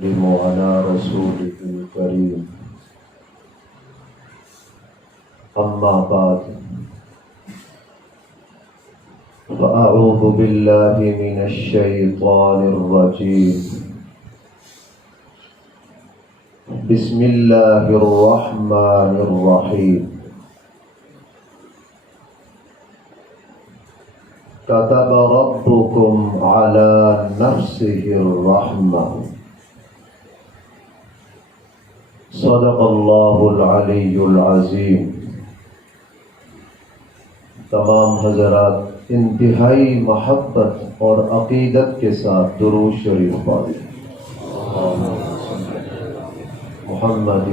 وعلى رسوله الكريم أما بعد فأعوذ بالله من الشيطان الرجيم بسم الله الرحمن الرحيم كتب ربكم على نفسه الرحمة صدق اللہ العلی العظیم۔ تمام حضرات انتہائی محبت اور عقیدت کے ساتھ درود شریف پڑھیں۔ محمد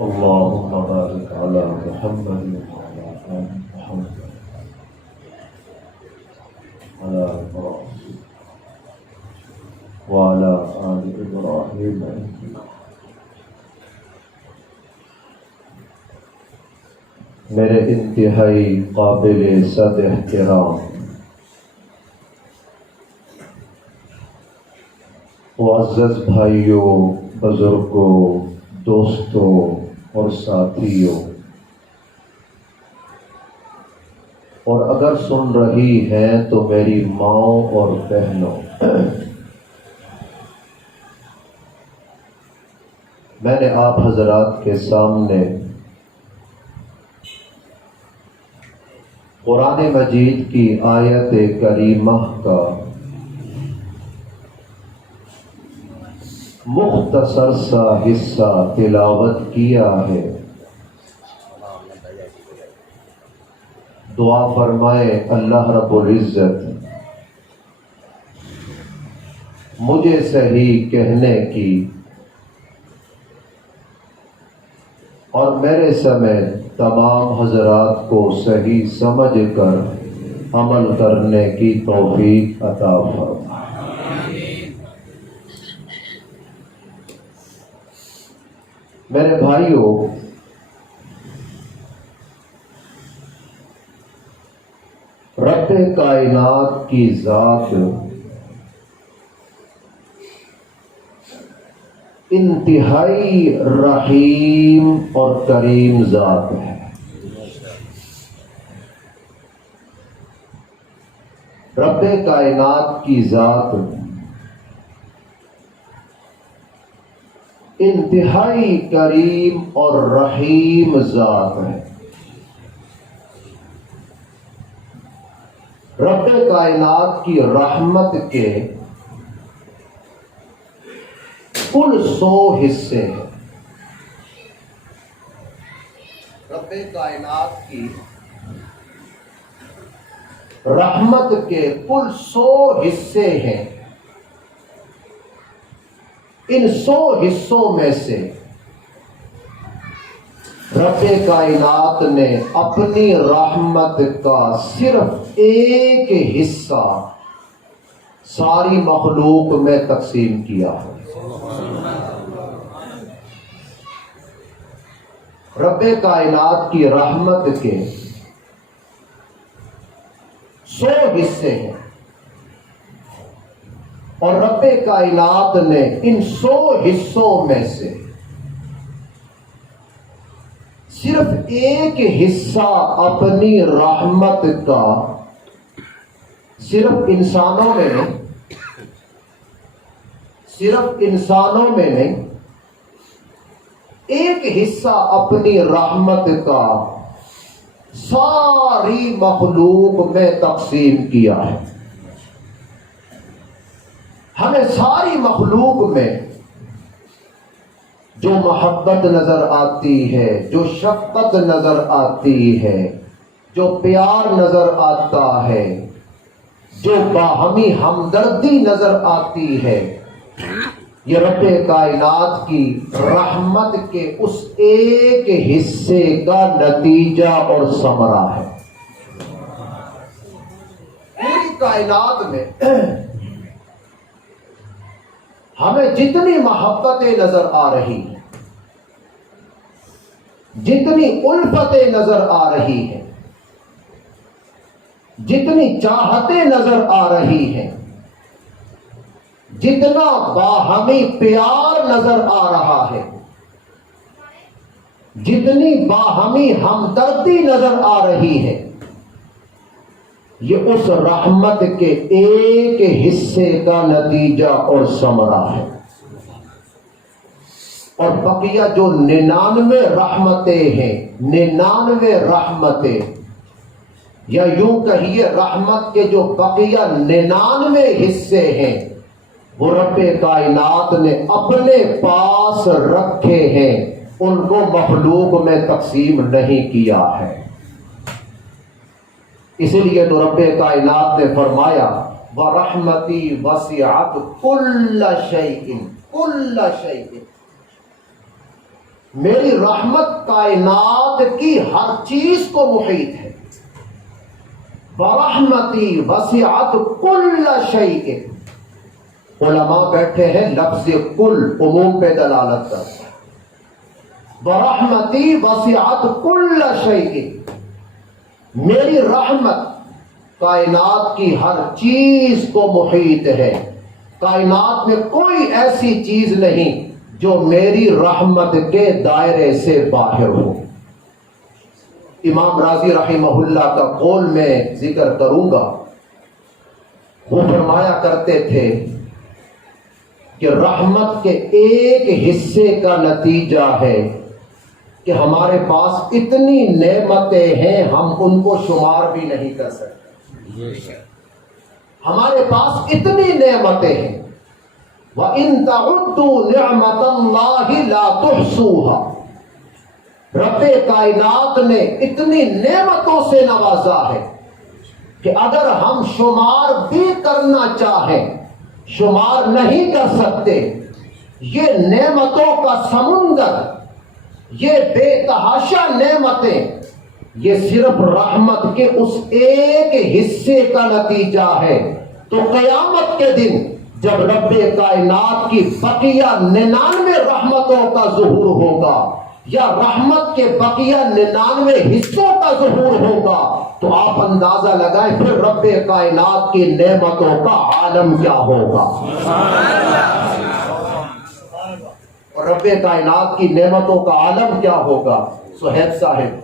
اللهم بارك على محمد وعلى آل محمد على إبراهيم وعلى آل إبراهيم میرے انتہائی قابل صد احترام معزز بھائیوں، بزرگوں، دوستوں اور ساتھیوں، اور اگر سن رہی ہیں تو میری ماؤں اور بہنوں، میں نے آپ حضرات کے سامنے قرآن مجید کی آیت کریمہ کا مختصر سا حصہ تلاوت کیا ہے۔ دعا فرمائے اللہ رب العزت مجھے صحیح کہنے کی اور میرے سمیت تمام حضرات کو صحیح سمجھ کر عمل کرنے کی توفیق عطا فرمائے۔ میرے بھائیوں، رب کائنات کی ذات انتہائی رحیم اور کریم ذات ہے۔ رب کائنات کی ذات انتہائی کریم اور رحیم ذات ہے۔ رب کائنات کی رحمت کے کل 100 حصے ہیں۔ رب کائنات کی رحمت کے کل 100 حصے ہیں۔ ان 100 حصوں میں سے رب کائنات نے اپنی رحمت کا صرف ایک حصہ ساری مخلوق میں تقسیم کیا ہے۔ رب کائنات کی رحمت کے 100 حصے ہیں، اور رب کائنات نے ان 100 حصوں میں سے صرف ایک حصہ اپنی رحمت کا صرف انسانوں میں نہیں ایک حصہ اپنی رحمت کا ساری مخلوق میں تقسیم کیا ہے۔ ہمیں ساری مخلوق میں جو محبت نظر آتی ہے، جو شفقت نظر آتی ہے، جو پیار نظر آتا ہے، جو باہمی ہمدردی نظر آتی ہے، یہ رب کائنات کی رحمت کے اس ایک حصے کا نتیجہ اور ثمرہ ہے۔ پوری کائنات میں ہمیں جتنی محبتیں نظر آ رہی ہیں، جتنی الفتیں نظر آ رہی ہیں، جتنی چاہتیں نظر آ رہی ہیں، جتنا باہمی پیار نظر آ رہا ہے، جتنی باہمی ہمدردی نظر آ رہی ہے، یہ اس رحمت کے ایک حصے کا نتیجہ اور ثمرہ ہے۔ اور بقیہ جو 99 رحمتیں ہیں، 99 رحمتیں، یا یوں کہیے رحمت کے جو بقیہ 99 حصے ہیں، وہ رب کائنات نے اپنے پاس رکھے ہیں، ان کو مخلوق میں تقسیم نہیں کیا ہے۔ اسی لیے تو رب کائنات نے فرمایا وَرَحْمَتِي وَسِعَتْ كُلَّ شَيْءٍ كُلَّ شَيْءٍ، میری رحمت کائنات کی ہر چیز کو محیط ہے۔ وَرَحْمَتِي وَسِعَتْ كُلَّ شَيْءٍ، علماء بیٹھے ہیں لفظ کل عموم پہ دلالت کرتا ہے۔ وَرَحْمَتِي وَسِعَتْ كُلَّ شَيْءٍ، میری رحمت کائنات کی ہر چیز کو محیط ہے۔ کائنات میں کوئی ایسی چیز نہیں جو میری رحمت کے دائرے سے باہر ہو۔ امام راضی رحمہ اللہ کا قول میں ذکر کروں گا، وہ فرمایا کرتے تھے کہ رحمت کے ایک حصے کا نتیجہ ہے کہ ہمارے پاس اتنی نعمتیں ہیں ہم ان کو شمار بھی نہیں کر سکتے۔ ہمارے پاس اتنی نعمتیں ہیں، وَإِن تَعُدُّوا نِعْمَةَ اللَّهِ لَا تُحْصُوهَا، رب کائنات نے اتنی نعمتوں سے نوازا ہے کہ اگر ہم شمار بھی کرنا چاہیں شمار نہیں کر سکتے۔ یہ نعمتوں کا سمندر، یہ بے تحاشا نعمتیں، یہ صرف رحمت کے اس ایک حصے کا نتیجہ ہے۔ تو قیامت کے دن جب رب کائنات کی بقیہ 99 رحمتوں کا ظہور ہوگا، یا رحمت کے بقیہ 99 حصوں کا ظہور ہوگا، تو آپ اندازہ لگائیں پھر رب کائنات کی نعمتوں کا عالم کیا ہوگا۔ اور رب کائنات کی نعمتوں کا عالم کیا ہوگا۔ سہیل صاحب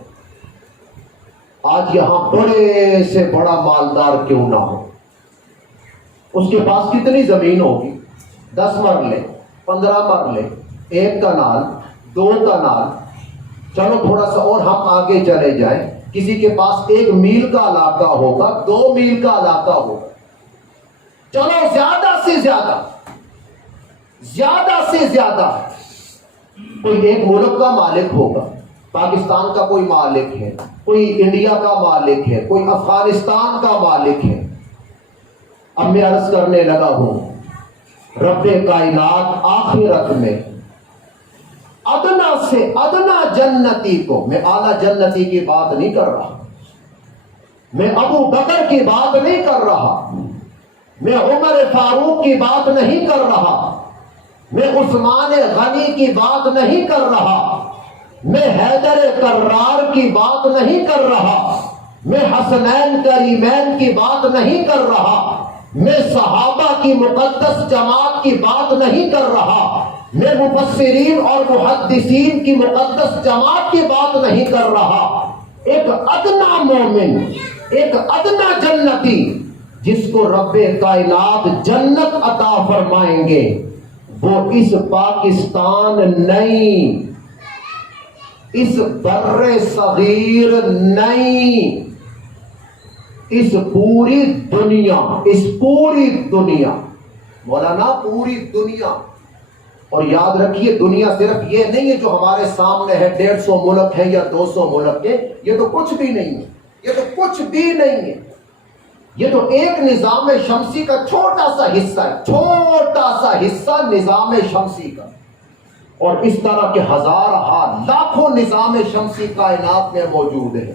آج یہاں بڑے سے بڑا مالدار کیوں نہ ہو، اس کے پاس کتنی زمین ہوگی؟ 10 مرلے، 15 مرلے، 1 کنال، 2 کنال، چلو تھوڑا سا اور ہم آگے چلے جائیں، کسی کے پاس 1 میل کا علاقہ ہوگا، 2 میل کا علاقہ ہوگا، چلو زیادہ سے زیادہ کوئی ایک ملک کا مالک ہوگا، پاکستان کا کوئی مالک ہے، کوئی انڈیا کا مالک ہے، کوئی افغانستان کا مالک ہے۔ اب میں عرض کرنے لگا ہوں، رب کائنات آخرت میں ادنا سے ادنا جنتی کو، میں اعلیٰ جنتی کی بات نہیں کر رہا، میں ابو بکر کی بات نہیں کر رہا، میں عمر فاروق کی بات نہیں کر رہا، میں عثمان غنی کی بات نہیں کر رہا، میں حیدر کرار کی بات نہیں کر رہا، میں حسنین کریمین کی بات نہیں کر رہا، میں صحابہ کی مقدس جماعت کی بات نہیں کر رہا، میں مفسرین اور محدثین کی مقدس جماعت کی بات نہیں کر رہا۔ ایک ادنا مومن، ایک ادنا جنتی جس کو رب کائنات جنت عطا فرمائیں گے، وہ اس پاکستان نہیں، اس بر صغیر نہیں، اس پوری دنیا، مولانا پوری دنیا۔ اور یاد رکھیے دنیا صرف یہ نہیں ہے جو ہمارے سامنے ہے، 150 ملک ہے یا 200 ملک ہے، یہ تو کچھ بھی نہیں ہے، یہ تو کچھ بھی نہیں ہے، یہ تو ایک نظام شمسی کا چھوٹا سا حصہ ہے، چھوٹا سا حصہ نظام شمسی کا، اور اس طرح کے ہزارہا لاکھوں نظام شمسی کائنات میں موجود ہے۔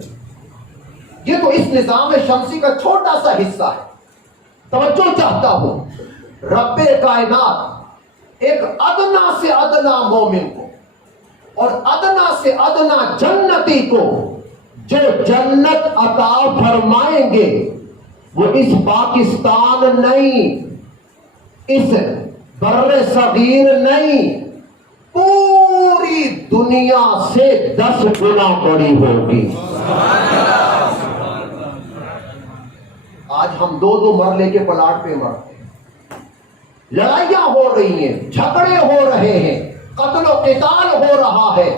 یہ تو اس نظام شمسی کا چھوٹا سا حصہ ہے۔ توجہ چاہتا ہوں، رب کائنات ایک ادنا سے ادنا مومن کو اور ادنا سے ادنا جنتی کو جو جنت عطا فرمائیں گے وہ اس پاکستان نہیں، اس بر صغیر نہیں، پوری دنیا سے 10 گنا بڑی ہوگی۔ آج ہم 2 مرلے کے پلاٹ پہ مرتے ہیں، لڑائیاں ہو رہی ہیں، جھگڑے ہو رہے ہیں، قتل و قتال ہو رہا ہے،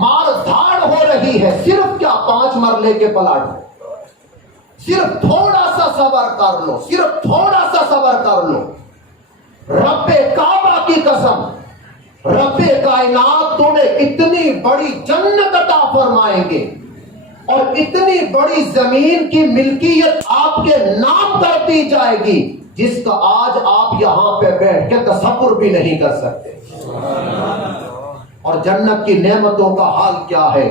مار دھاڑ ہو رہی ہے، صرف کیا 5 مرلے کے پلاٹ پہ؟ صرف تھوڑا سا صبر کر لو، صرف تھوڑا سا صبر کر لو۔ رب کعبہ کی قسم، رب کائنات تمہیں اتنی بڑی جنت عطا فرمائیں گے اور اتنی بڑی زمین کی ملکیت آپ کے نام کرتی جائے گی جس کا آج آپ یہاں پہ بیٹھ کے تصور بھی نہیں کر سکتے۔ اور جنت کی نعمتوں کا حال کیا ہے؟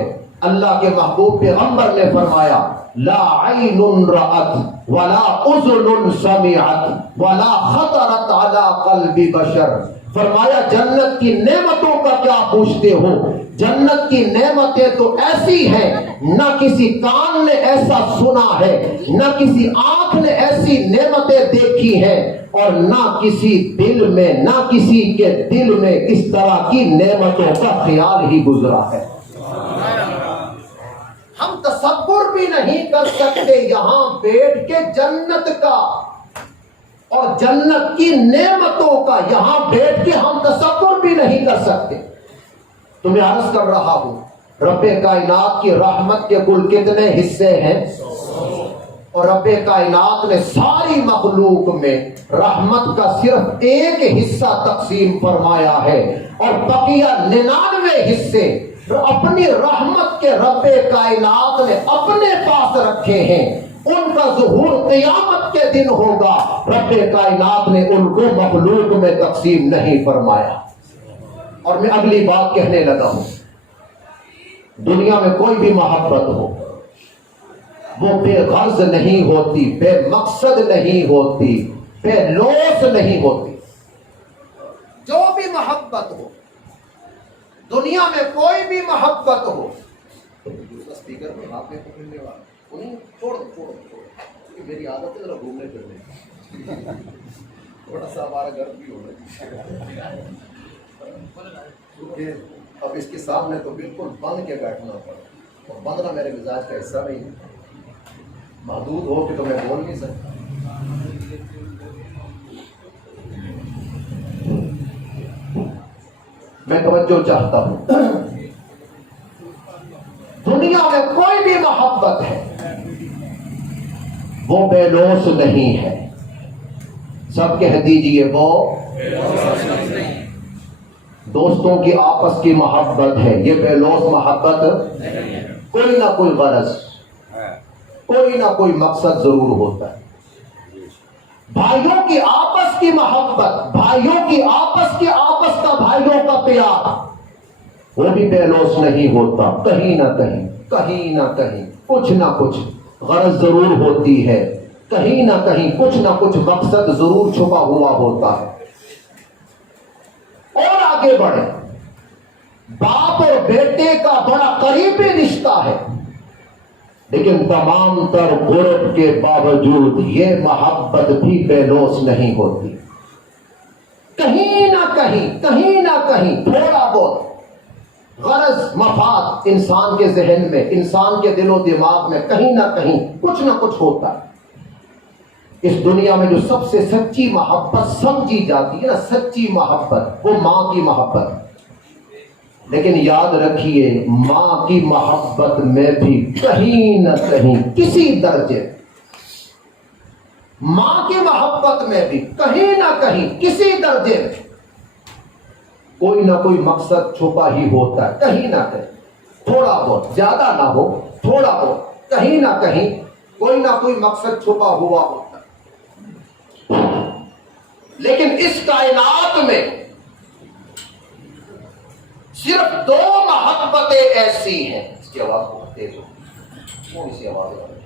اللہ کے محبوب پیغمبر نے فرمایا لا عین رأت ولا اذن سمعت ولا خطرت علی قلب بشر۔ فرمایا جنت کی نعمتوں کا کیا پوچھتے ہو؟ جنت کی نعمتیں تو ایسی ہیں نہ کسی کان نے ایسا سنا ہے، نہ کسی آنکھ نے ایسی نعمتیں دیکھی ہیں، اور نہ کسی دل میں، نہ کسی کے دل میں اس طرح کی نعمتوں کا خیال ہی گزرا ہے۔ ہم تصور بھی نہیں کر سکتے یہاں بیٹھ کے جنت کا اور جنت کی نعمتوں کا، یہاں بیٹھ کے ہم تصور بھی نہیں کر سکتے۔ تمہیں عرض کر رہا ہوں رب کائنات کی رحمت کے کل کتنے حصے ہیں؟ اور رب کائنات نے ساری مخلوق میں رحمت کا صرف ایک حصہ تقسیم فرمایا ہے، اور بقیہ 99 حصے اپنی رحمت کے رب کائنات نے اپنے پاس رکھے ہیں۔ ان کا ظہور قیامت کے دن ہوگا، رب کائنات نے ان کو مخلوق میں تقسیم نہیں فرمایا۔ اور میں اگلی بات کہنے لگا ہوں، دنیا میں کوئی بھی محبت ہو وہ بے غرض نہیں ہوتی، بے مقصد نہیں ہوتی، بے لوث نہیں ہوتی۔ جو بھی محبت ہو دنیا میں، کوئی بھی محبت ہو، اسپیکر میں ہاتھ میں پکڑنے والا انہیں چھوڑ دو، میری عادت ہے ذرا گھومنے پھرنے، تھوڑا سا ہمارا گھر بھی ہونا کیونکہ اب اس کے سامنے تو بالکل بند کے بیٹھنا پڑا، اور بندنا میرے مزاج کا حصہ نہیں ہے، محدود ہو کے تو میں بول نہیں سکتا۔ میں توجہ چاہتا ہوں، دنیا میں کوئی بھی محبت ہے وہ بے لوث نہیں ہے۔ سب کہہ دیجئے وہ دوستوں کی آپس کی محبت ہے، یہ بے لوث محبت، کوئی نہ کوئی غرض، کوئی نہ کوئی مقصد ضرور ہوتا ہے۔ بھائیوں کی آپس کی محبت، بھائیوں کی آپس کا بھائیوں کا پیار، وہ بھی بے لوث نہیں ہوتا، کہیں نہ کہیں کچھ نہ کچھ غرض ضرور ہوتی ہے، کہیں نہ کچھ مقصد ضرور چھپا ہوا ہوتا ہے۔ اور آگے بڑھے، باپ اور بیٹے کا بڑا قریبی رشتہ ہے، لیکن تمام تر غرب کے باوجود یہ محبت بھی بے لوث نہیں ہوتی۔ کہیں نہ کہیں تھوڑا بہت غرض مفاد انسان کے ذہن میں، انسان کے دل و دماغ میں کہیں نہ کچھ ہوتا ہے۔ اس دنیا میں جو سب سے سچی محبت سمجھی جاتی ہے نا، سچی محبت، وہ ماں کی محبت۔ لیکن یاد رکھیے ماں کی محبت میں بھی کہیں نہ کہیں کسی درجے، ماں کی محبت میں بھی کہیں نہ کہیں کسی درجے میں کوئی نہ کوئی مقصد چھپا ہی ہوتا ہے، کہیں نہ کہیں، تھوڑا بہت، زیادہ نہ ہو، تھوڑا بہت، کہیں نہ کہیں کوئی نہ کوئی مقصد چھپا ہوا ہوتا ہے۔ لیکن اس کائنات میں صرف 2 محبتیں ایسی ہیں، اس کی آواز بہت تیز ہو، تھوڑی سی آواز آ رہی ہے۔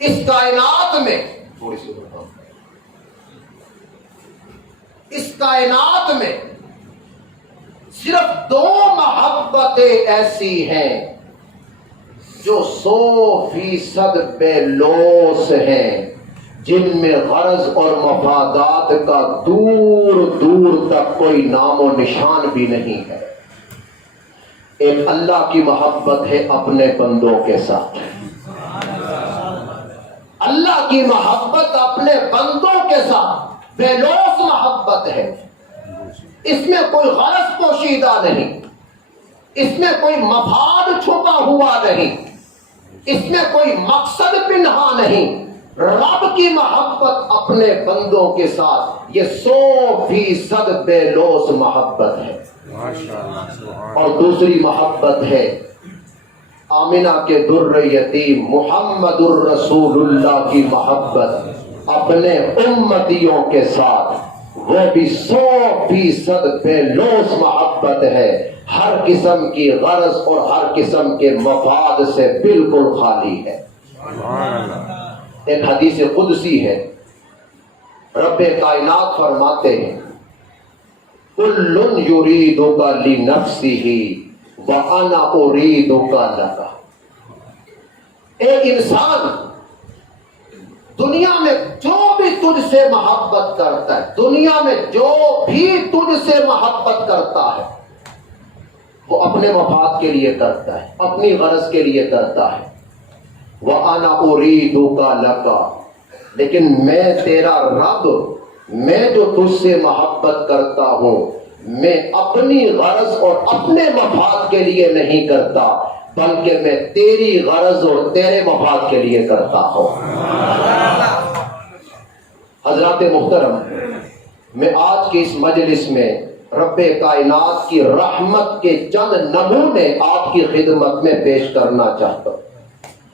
اس کائنات میں تھوڑی سی اس کائنات میں صرف 2 محبتیں ایسی ہیں جو 100% بے لوث ہیں، جن میں غرض اور مفادات کا دور دور تک کوئی نام و نشان بھی نہیں ہے۔ ایک اللہ کی محبت ہے اپنے بندوں کے ساتھ، اللہ کی محبت اپنے بندوں کے ساتھ بے لوث محبت ہے، اس میں کوئی غرض پوشیدہ نہیں، اس میں کوئی مفاد چھپا ہوا نہیں، اس میں کوئی مقصد پنہا نہیں۔ رب کی محبت اپنے بندوں کے ساتھ یہ 100% بے لوث محبت ہے۔ اور دوسری محبت ہے آمنہ کے در یتیم محمد الرسول اللہ کی محبت اپنے امتیوں کے ساتھ، وہ بھی 100% بے لوث محبت ہے، ہر قسم کی غرض اور ہر قسم کے مفاد سے بالکل خالی ہے۔ ایک حدیث قدسی ہے، رب کائنات فرماتے ہیں کل یریدک لنفسہ وانا اریدک لک۔ ایک انسان دنیا میں جو بھی تجھ سے محبت کرتا ہے، دنیا میں جو بھی تجھ سے محبت کرتا ہے، وہ اپنے مفاد کے لیے کرتا ہے، اپنی غرض کے لیے کرتا ہے۔ وَأَنَا أُرِيدُكَ لَكَ، لیکن میں تیرا رب، میں جو تجھ سے محبت کرتا ہوں، میں اپنی غرض اور اپنے مفاد کے لیے نہیں کرتا، بلکہ میں تیری غرض اور تیرے مفاد کے لیے کرتا ہوں۔ حضرات محترم، میں آج کی اس مجلس میں رب کائنات کی رحمت کے چند نمونے آپ کی خدمت میں پیش کرنا چاہتا ہوں۔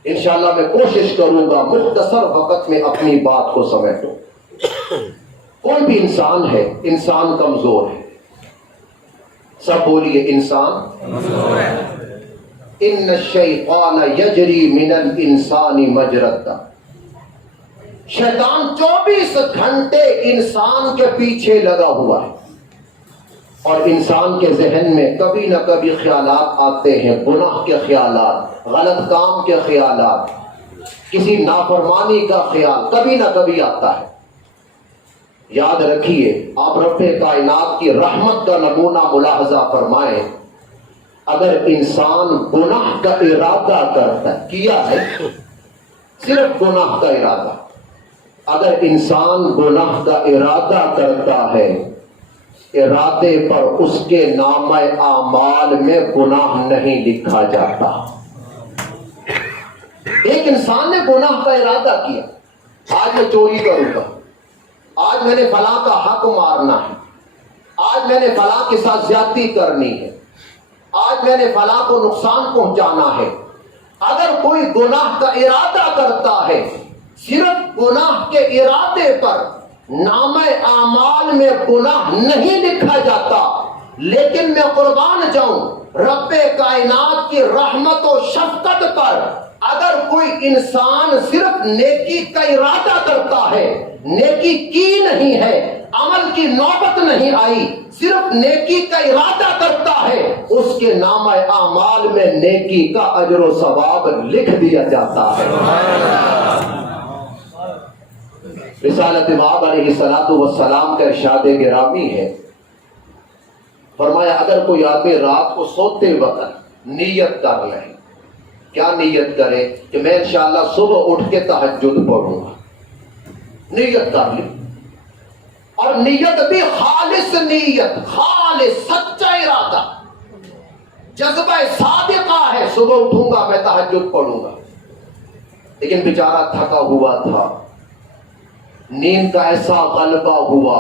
انشاءاللہ میں کوشش کروں گا مختصر وقت میں اپنی بات کو سمیٹوں۔ کوئی بھی انسان ہے، انسان کمزور ہے، سب بولیے انسان کمزور ہے۔ ان الشیطان یجری من الانسان مجری الدم، شیطان 24 گھنٹے انسان کے پیچھے لگا ہوا ہے، اور انسان کے ذہن میں کبھی نہ کبھی خیالات آتے ہیں، گناہ کے خیالات، غلط کام کے خیالات، کسی نافرمانی کا خیال کبھی نہ کبھی آتا ہے۔ یاد رکھیے، آپ رب کائنات کی رحمت کا نمونہ ملاحظہ فرمائیں، اگر انسان گناہ کا ارادہ کرتا ہے، کیا ہے صرف گناہ کا ارادہ، اگر انسان گناہ کا ارادہ کرتا ہے، ارادے پر اس کے نامہ اعمال میں گناہ نہیں لکھا جاتا۔ ایک انسان نے گناہ کا ارادہ کیا، آج میں چوری کروں گا، آج میں نے فلاں کا حق مارنا ہے، آج میں نے فلاں کے ساتھ زیادتی کرنی ہے، آج میں نے فلاں کو نقصان پہنچانا ہے۔ اگر کوئی گناہ کا ارادہ کرتا ہے، صرف گناہ کے ارادے پر نامہ اعمال میں گناہ نہیں لکھا جاتا، لیکن میں قربان جاؤں رب کائنات کی رحمت و شفقت پر، اگر کوئی انسان صرف نیکی کا ارادہ کرتا ہے، نیکی کی نہیں ہے، عمل کی نوبت نہیں آئی، صرف نیکی کا ارادہ کرتا ہے، اس کے نامہ اعمال میں نیکی کا اجر و ثواب لکھ دیا جاتا ہے۔ رسالت مآب علیہ السلام کا ارشاد گرامی ہے، فرمایا اگر کوئی آدمی رات کو سوتے وقت نیت کر لے، کیا نیت کرے کہ میں انشاءاللہ صبح اٹھ کے تہجد پڑھوں گا، نیت کر لی، اور نیت بھی خالص نیت، خالص سچا ارادہ، جذبہ صادقہ ہے، صبح اٹھوں گا میں تہجد پڑھوں گا، لیکن بیچارہ تھکا ہوا تھا، نیند کا ایسا غلبہ ہوا،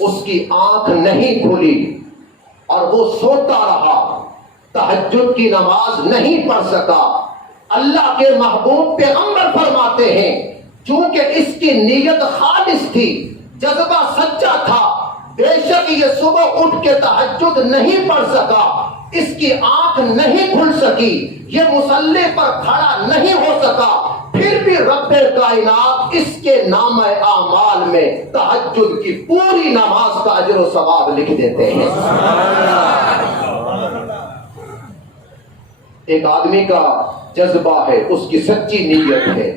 اس کی آنکھ نہیں کھلی اور وہ سوتا رہا، تہجد کی نماز نہیں پڑھ سکا۔ اللہ کے محبوب پیغمبر فرماتے ہیں چونکہ اس کی نیت خالص تھی، جذبہ سچا تھا، بے شک یہ صبح اٹھ کے تہجد نہیں پڑھ سکا، اس کی آنکھ نہیں کھل سکی، یہ مصلی پر کھڑا نہیں ہو سکا، پھر پھر بھی رب کائنات اس کے نام اعمال میں تہجد کی پوری نماز کا اجر و ثواب لکھ دیتے ہیں۔ ایک آدمی کا جذبہ ہے، اس کی سچی نیت ہے،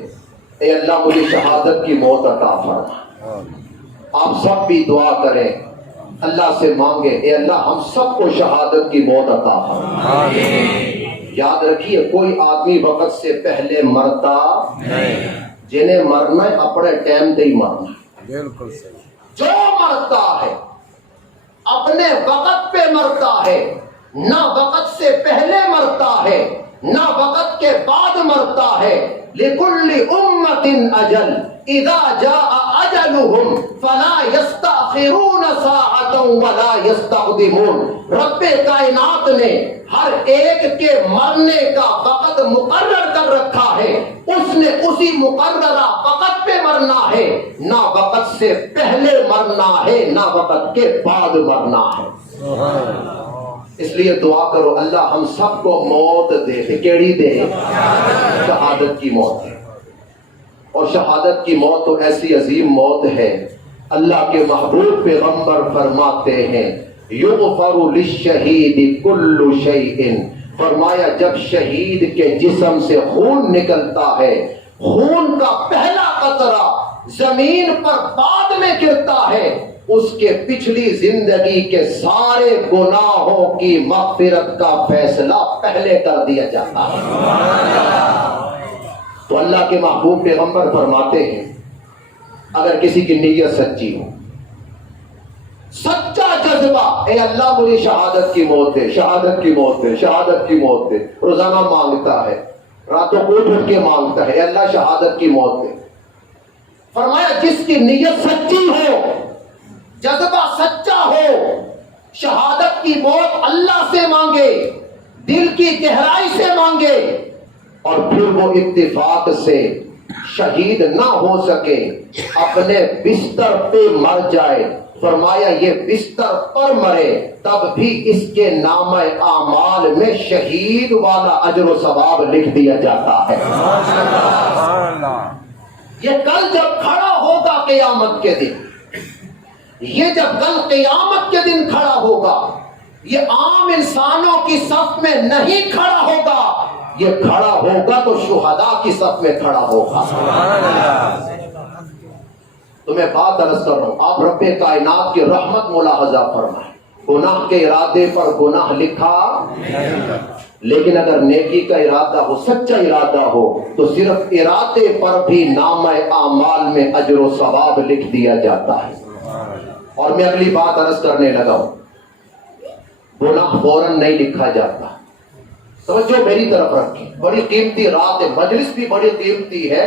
اے اللہ مجھے شہادت کی موت عطا فرما۔ آپ سب بھی دعا کریں، اللہ سے مانگے، اے اللہ ہم سب کو شہادت کی موت عطا فرما۔ یاد رکھیے کوئی آدمی وقت سے پہلے مرتا نہیں، جنہیں مرنا ہے اپنے ٹائم سے ہی مرنا ہے۔ بالکل صحیح۔ جو مرتا ہے اپنے وقت پہ مرتا ہے، نہ وقت سے پہلے مرتا ہے نہ وقت کے بعد مرتا ہے۔ لِكُلِّ أُمَّةٍ أَجَلٌ إِذَا جَاءَ أَجَلُهُمْ فَلَا يَسْتَأْخِرُونَ سَاعَةً وَلَا يَسْتَقْدِمُونَ۔ رب کائنات نے ہر ایک کے مرنے کا وقت مقرر کر رکھا ہے، اس نے اسی مقررہ وقت پہ مرنا ہے، نہ وقت سے پہلے مرنا ہے نہ وقت کے بعد مرنا ہے۔ اس لیے دعا کرو اللہ ہم سب کو موت دے، کیڑی دے؟ شہادت کی موت ہے۔ اور شہادت کی موت تو ایسی عظیم موت ہے، اللہ کے محبوب پیغمبر فرماتے ہیں یغفر للشہید کل شیء، فرمایا جب شہید کے جسم سے خون نکلتا ہے، خون کا پہلا قطرہ زمین پر بعد میں گرتا ہے، اس کے پچھلی زندگی کے سارے گناہوں کی مغفرت کا فیصلہ پہلے کر دیا جاتا ہے۔ تو اللہ کے محبوب پیغمبر فرماتے ہیں اگر کسی کی نیت سچی ہو، سچا جذبہ، اے اللہ مجھے شہادت کی موت دے، شہادت کی موت دے، شہادت کی موت دے، روزانہ مانگتا ہے، راتوں کو اٹھ کے مانگتا ہے، اے اللہ شہادت کی موت دے۔ فرمایا جس کی نیت سچی ہو، جذبہ سچا ہو، شہادت کی موت اللہ سے مانگے، دل کی گہرائی سے مانگے، اور پھر وہ اتفاق سے شہید نہ ہو سکے، اپنے بستر پہ مر جائے، فرمایا یہ بستر پر مرے تب بھی اس کے نامہ اعمال میں شہید والا اجر و ثواب لکھ دیا جاتا ہے۔ یہ کل جب کھڑا ہوگا قیامت کے دن، یہ جب کل قیامت کے دن کھڑا ہوگا، یہ عام انسانوں کی صف میں نہیں کھڑا ہوگا، یہ کھڑا ہوگا تو شہداء کی صف میں کھڑا ہوگا۔ تو میں بات عرض کر رہا ہوں، آپ رب کائنات کی رحمت ملاحظہ فرمائیں، گناہ کے ارادے پر گناہ لکھا، لیکن اگر نیکی کا ارادہ ہو، سچا ارادہ ہو، تو صرف ارادے پر بھی نامہ اعمال میں اجر و ثواب لکھ دیا جاتا ہے۔ اور میں اگلی بات عرض کرنے لگا ہوں، گناہ فوراً نہیں لکھا جاتا، توجہ میری طرف رکھیں، بڑی قیمتی رات ہے، مجلس بھی بڑی قیمتی ہے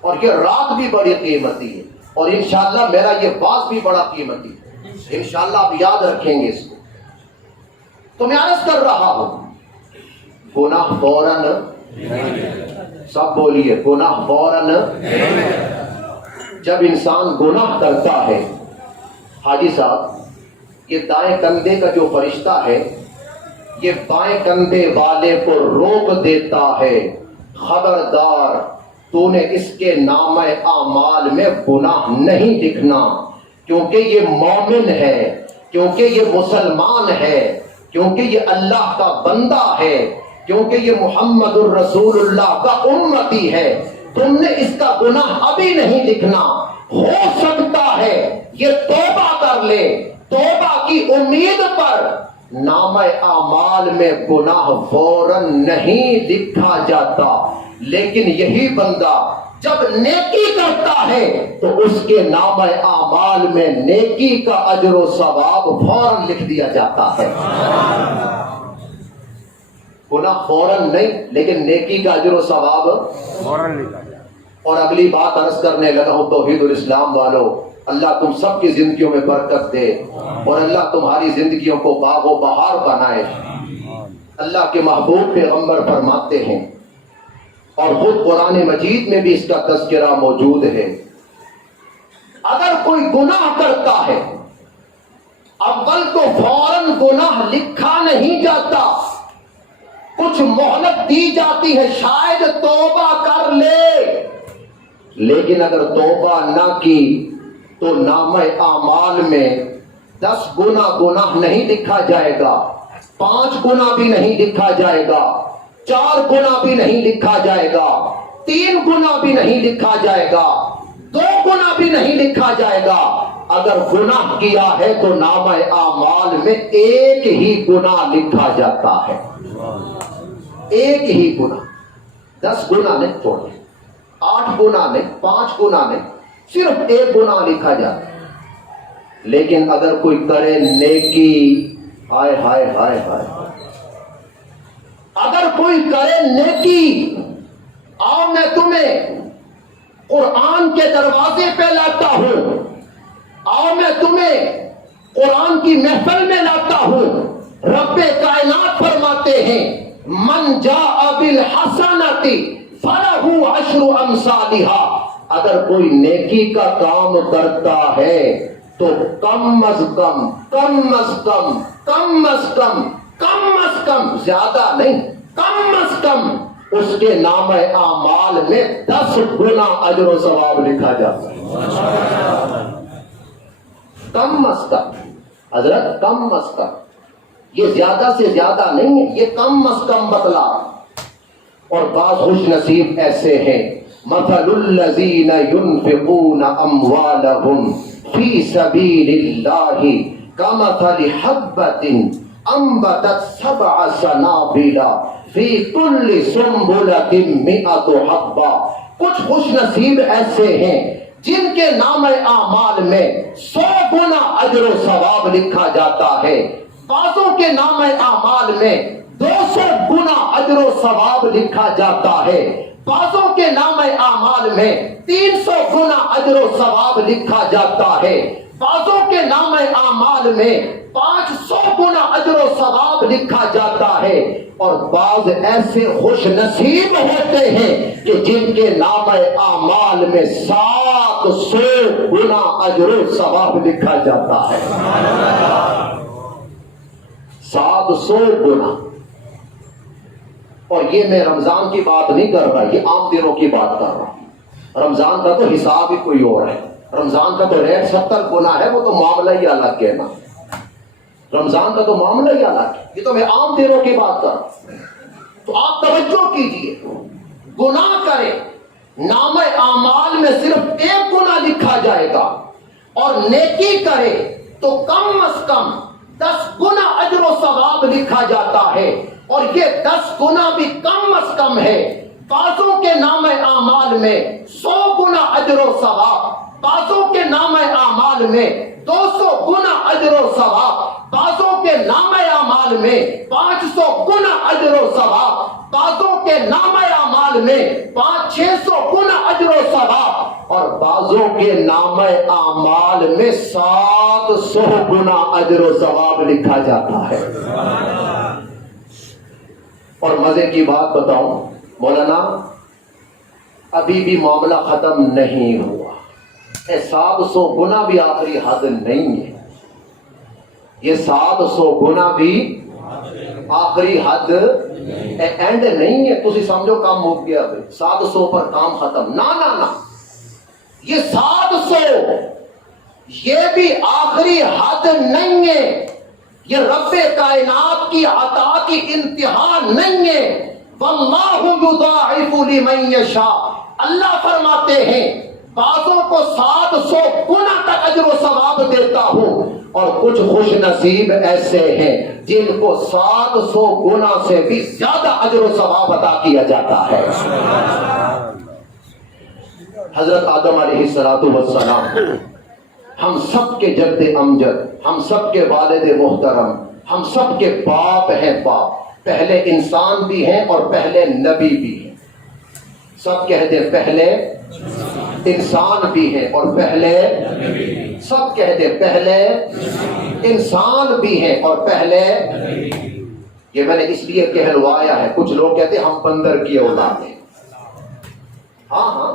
اور یہ رات بھی بڑی قیمتی ہے، اور انشاءاللہ میرا یہ باز بھی بڑا قیمتی ہے، انشاءاللہ آپ یاد رکھیں گے اس کو۔ تو میں عرض کر رہا ہوں گناہ فوراً، سب بولیے گناہ فوراً، جب انسان گناہ کرتا ہے، حاجی صاحب یہ دائیں کندھے کا جو فرشتہ ہے یہ بائیں کندھے والے کو روک دیتا ہے، خبردار تو نے اس کے نامہ اعمال میں گناہ نہیں لکھنا، کیونکہ یہ مومن ہے، کیونکہ یہ مسلمان ہے، کیونکہ یہ اللہ کا بندہ ہے، کیونکہ یہ محمد الرسول اللہ کا امتی ہے، تم نے اس کا گناہ ابھی نہیں لکھنا، ہو سکتا ہے یہ توبہ کر لے، توبہ کی امید پر نامہ اعمال میں گناہ فوراً نہیں لکھا جاتا، لیکن یہی بندہ جب نیکی کرتا ہے تو اس کے نامہ اعمال میں نیکی کا اجر و ثواب فوراً لکھ دیا جاتا ہے۔ گناہ فوراً نہیں لیکن نیکی کا اجر و ثواب فوراً لکھا جاتا ہے۔ اور اگلی بات عرض کرنے لگا ہوں توحید الاسلام والو، اللہ تم سب کی زندگیوں میں برکت دے اور اللہ تمہاری زندگیوں کو باغ و بہار بنائے۔ اللہ کے محبوب پیغمبر فرماتے ہیں اور خود قرآن مجید میں بھی اس کا تذکرہ موجود ہے، اگر کوئی گناہ کرتا ہے اول تو فوراً گناہ لکھا نہیں جاتا، کچھ مہلت دی جاتی ہے، شاید توبہ کر لے، لیکن اگر توبہ نہ کی تو نامہ اعمال میں 10 گنا گناہ نہیں لکھا جائے گا، 5 گنا بھی نہیں لکھا جائے گا، 4 گنا بھی نہیں لکھا جائے گا، 3 گنا بھی نہیں لکھا جائے گا، 2 گنا بھی نہیں لکھا جائے گا۔ اگر گناہ کیا ہے تو نامہ اعمال میں 1 ہی گناہ لکھا جاتا ہے، 1 ہی گناہ، 10 گناہ نہیں چھوڑے، 8 گناہ نہیں، 5 گناہ نہیں، صرف 1 گناہ لکھا جاتا ہے۔ لیکن اگر کوئی کرے نیکی، ہائے ہائے ہائے ہائے، اگر کوئی کرے نیکی، آؤ میں تمہیں قرآن کے دروازے پہ لاتا ہوں، آؤ میں تمہیں قرآن کی محفل میں لاتا ہوں۔ رب کائنات فرماتے ہیں من جاء بالحسنۃ فلہ عشر امثالھا، اگر کوئی نیکی کا کام کرتا ہے تو کم از کم کم از کم کم از کم کم از کم، زیادہ نہیں، کم از کم اس کے نامہ اعمال میں 10 گنا اجر و ثواب لکھا جاتا ہے۔ کم از کم حضرت، کم از کم، یہ زیادہ سے زیادہ نہیں ہے، یہ کم از کم بتلا۔ اور بعض خوش نصیب ایسے ہیں، مثل الذین ينفقون اموالهم فی سبیل اللہ کمثل حبۃ انبتت 7 سنابل فی کل سنبلۃ 100 حبہ۔ کچھ خوش نصیب ایسے ہیں جن کے نامہ اعمال میں 100 گنا اجر و ثواب لکھا جاتا ہے، بعضوں کے نامہ اعمال میں 200 گنا اجر و ثواب لکھا جاتا ہے، بعضوں کے نامہ اعمال میں 300 گنا اجر و ثواب لکھا جاتا ہے، بعضوں کے نامہ اعمال میں 500 گنا اجر و ثواب لکھا جاتا ہے۔ اور بعض ایسے خوش نصیب ہوتے ہیں کہ جن کے نامہ اعمال میں 700 گنا اجر و ثواب لکھا جاتا ہے، 700 گنا۔ اور یہ میں رمضان کی بات نہیں کر رہا، یہ عام دنوں کی بات کر رہا ہوں۔ رمضان کا تو حساب ہی کوئی اور ہے، رمضان کا تو ریٹ 70 گنا ہے، وہ تو معاملہ ہی الگ ہے نا، رمضان کا تو معاملہ ہی الگ ہے، یہ تو میں عام دنوں کی بات کر رہا ہوں۔ تو آپ توجہ کیجئے، گناہ کرے، نامہ اعمال میں صرف 1 گنا لکھا جائے گا، اور نیکی کرے تو کم از کم 10 گنا اجر و ثواب لکھا جاتا ہے، اور یہ 10 گنا بھی کم از کم ہے۔ بعضوں کے نامہ اعمال میں 100 گنا اجر و ثواب، بعضوں کے نامہ اعمال میں 200 گنا اجر و ثواب، بعضوں کے نامہ اعمال میں 500 گنا اجر و ثواب، بعضوں کے نامہ اعمال میں 500-600 گنا اجر و ثواب، اور بعضوں کے نامہ اعمال میں 700 گنا اجر و ثواب لکھا جاتا ہے۔ اور مزے کی بات بتاؤں مولانا، ابھی بھی معاملہ ختم نہیں ہوا، 700 گنا بھی آخری حد نہیں ہے، یہ 700 گنا بھی آخری حد اینڈ نہیں ہے۔ تسی سمجھو کام ہو گیا، 700 پر کام ختم، نہ نہ نہ، یہ 700 یہ بھی آخری حد نہیں ہے، یہ رب کائنات کی عطا کی انتہا نہیں ہے۔ واللہ یضاعف لمن یشاء، اللہ فرماتے ہیں بعضوں کو 700 گنا تک اجر و ثواب دیتا ہوں، اور کچھ خوش نصیب ایسے ہیں جن کو 700 گنا سے بھی زیادہ اجر و ثواب عطا کیا جاتا ہے۔ حضرت آدم علیہ السلام، ہم سب کے جد امجد، ہم سب کے والد محترم، ہم سب کے باپ ہیں، باپ، پہلے انسان بھی ہیں اور پہلے نبی بھی ہیں۔ سب کہتے پہلے انسان بھی ہیں اور پہلے، سب کہتے پہلے انسان بھی ہیں اور پہلے، یہ میں نے اس لیے کہلوایا ہے، کچھ لوگ کہتے ہم بندر کی اولاد ہیں، ہاں ہاں،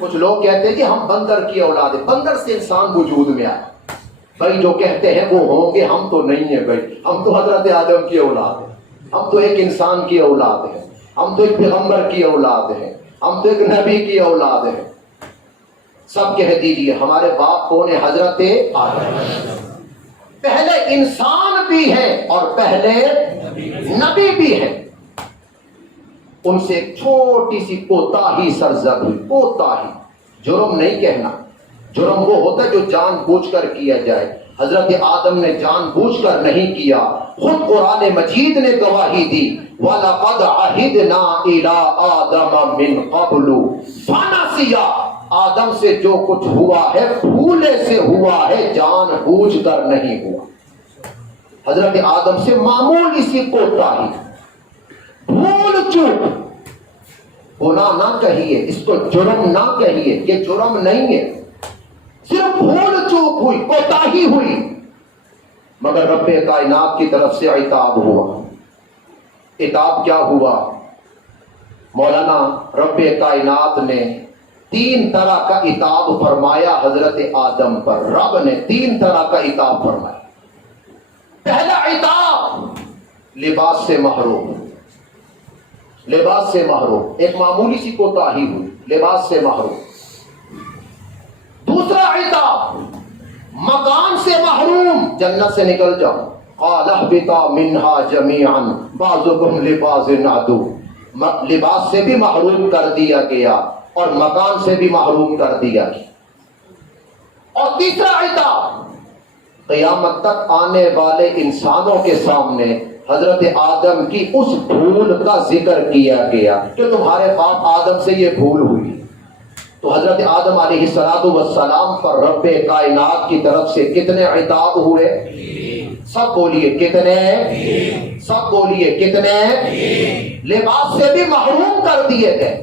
کچھ لوگ کہتے ہیں کہ ہم بندر کی اولاد ہیں، بندر سے انسان وجود میں آیا۔ بھائی جو کہتے ہیں وہ ہوں گے، ہم تو نہیں ہیں بھائی، ہم تو حضرت آدم کی اولاد ہیں، ہم تو ایک انسان کی اولاد ہیں، ہم تو ایک پیغمبر کی اولاد ہیں، ہم تو ایک نبی کی اولاد ہیں۔ سب کہہ دیجیے ہمارے باپ کون ہے؟ حضرت آدم. پہلے انسان بھی ہے اور پہلے نبی بھی ہے. ان سے ایک چھوٹی سی کوتاہی سرزد ہوئی. کوتاہی، جرم نہیں کہنا. جرم وہ ہوتا ہے جو جان بوجھ کر کیا جائے. حضرت آدم نے جان بوجھ کر نہیں کیا. خود قرآن مجید نے گواہی دی وَلَقَدْ عَهِدْنَا إِلَىٰ آدَمَ مِنْ قَبْلُ فَنَسِيَ. آدم سے جو کچھ ہوا ہے بھولے سے ہوا ہے، جان بوجھ کر نہیں ہوا. حضرت آدم سے معمولی سی کوتاہی، بھول چوک. گناہ نہ کہیے اس کو، جرم نہ کہیے، یہ جرم نہیں ہے، صرف بھول چوک ہوئی، کوتاہی ہوئی. مگر رب کائنات کی طرف سے عتاب ہوا. عتاب کیا ہوا؟ مولانا رب کائنات نے 3 طرح کا عتاب فرمایا حضرت آدم پر. رب نے 3 طرح کا عتاب فرمایا. پہلا عتاب لباس سے محروم. لباس سے محروم، ایک معمولی سی کوتاہی ہوئی، لباس سے محروم. دوسرا عتاب مکان سے محروم، جنت سے نکل جاؤ. قال اهبطا منها جميعا بعضكم لبعض عدو. لباس سے بھی محروم کر دیا گیا اور مکان سے بھی محروم کر دیا گیا. اور تیسرا عتاب قیامت تک آنے والے انسانوں کے سامنے حضرت آدم کی اس بھول کا ذکر کیا گیا کہ تمہارے باپ آدم سے یہ بھول ہوئی. تو حضرت آدم علیہ السلام پر رب کائنات کی طرف سے کتنے عتاب ہوئے؟ سب بولیے کتنے؟ سب بولیے کتنے؟ لباس سے بھی محروم کر دیے گئے،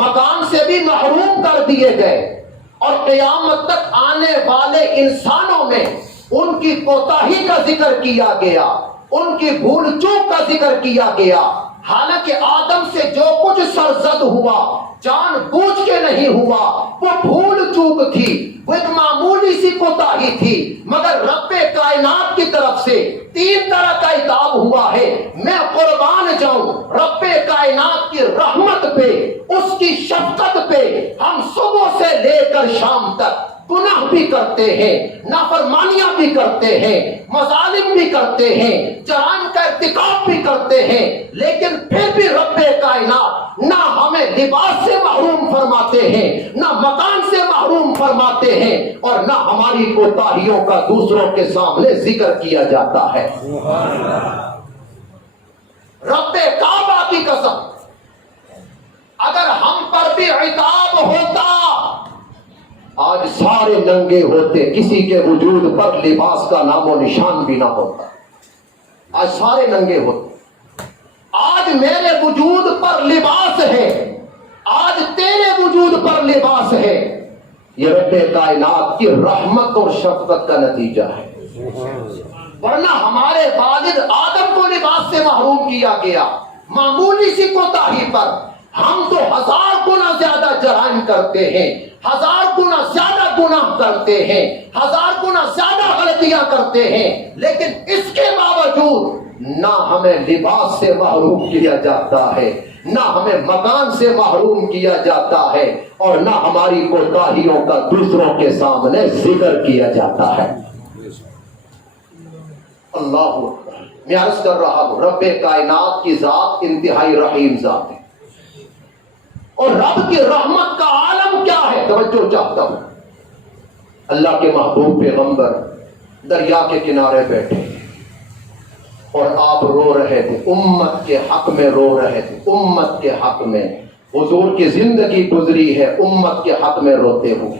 مکان سے بھی محروم کر دیے گئے، اور قیامت تک آنے والے انسانوں میں ان کی کوتاہی کا ذکر کیا گیا، ان کی بھول چوک کا ذکر کیا گیا. حالانکہ آدم سے جو کچھ سرزد ہوا جان بوجھ کے نہیں ہوا، وہ بھول چوک تھی، وہ ایک معمولی سی کوتاہی تھی. مگر رب کائنات کی طرف سے 3 طرح کا عتاب ہوا ہے. میں قربان جاؤں رب کائنات کی رحمت پہ، اس کی شفقت پہ. ہم صبح سے لے کر شام تک گناہ بھی کرتے ہیں، نافرمانیاں بھی کرتے ہیں، مظالم بھی کرتے ہیں، جرائم کا ارتکاب بھی کرتے ہیں، لیکن پھر بھی رب کائنات نہ ہمیں لباس سے محروم فرماتے ہیں، نہ مکان سے محروم فرماتے ہیں، اور نہ ہماری کوتاہیوں کا دوسروں کے سامنے ذکر کیا جاتا ہے. رب کعبہ کی قسم، اگر ہم پر بھی عتاب ہوتا آج سارے ننگے ہوتے، کسی کے وجود پر لباس کا نام و نشان بھی نہ ہوتا. آج سارے ننگے ہوتے. آج میرے وجود پر لباس ہے، آج تیرے وجود پر لباس ہے. یہ رب کائنات کی رحمت اور شفقت کا نتیجہ ہے. ورنہ ہمارے والد آدم کو لباس سے محروم کیا گیا معمولی سی کوتاہی پر. ہم تو 1000 گنا زیادہ جرائم کرتے ہیں، 1000 گنا زیادہ گناہ کرتے ہیں، 1000 گنا زیادہ غلطیاں کرتے ہیں، لیکن اس کے باوجود نہ ہمیں لباس سے محروم کیا جاتا ہے، نہ ہمیں مکان سے محروم کیا جاتا ہے، اور نہ ہماری کوتاہیوں کا دوسروں کے سامنے ذکر کیا جاتا ہے. اللہ اکبر. میں عرض کر رہا ہوں رب کائنات کی ذات انتہائی رحیم ذات ہے. اور رب کی رحمت کا عالم کیا ہے؟ توجہ چاہتا ہوں. اللہ کے محبوب پیغمبر دریا کے کنارے بیٹھے اور آپ رو رہے تھے، امت کے حق میں رو رہے تھے. امت کے حق میں حضور کی زندگی گزری ہے، امت کے حق میں روتے ہوئے.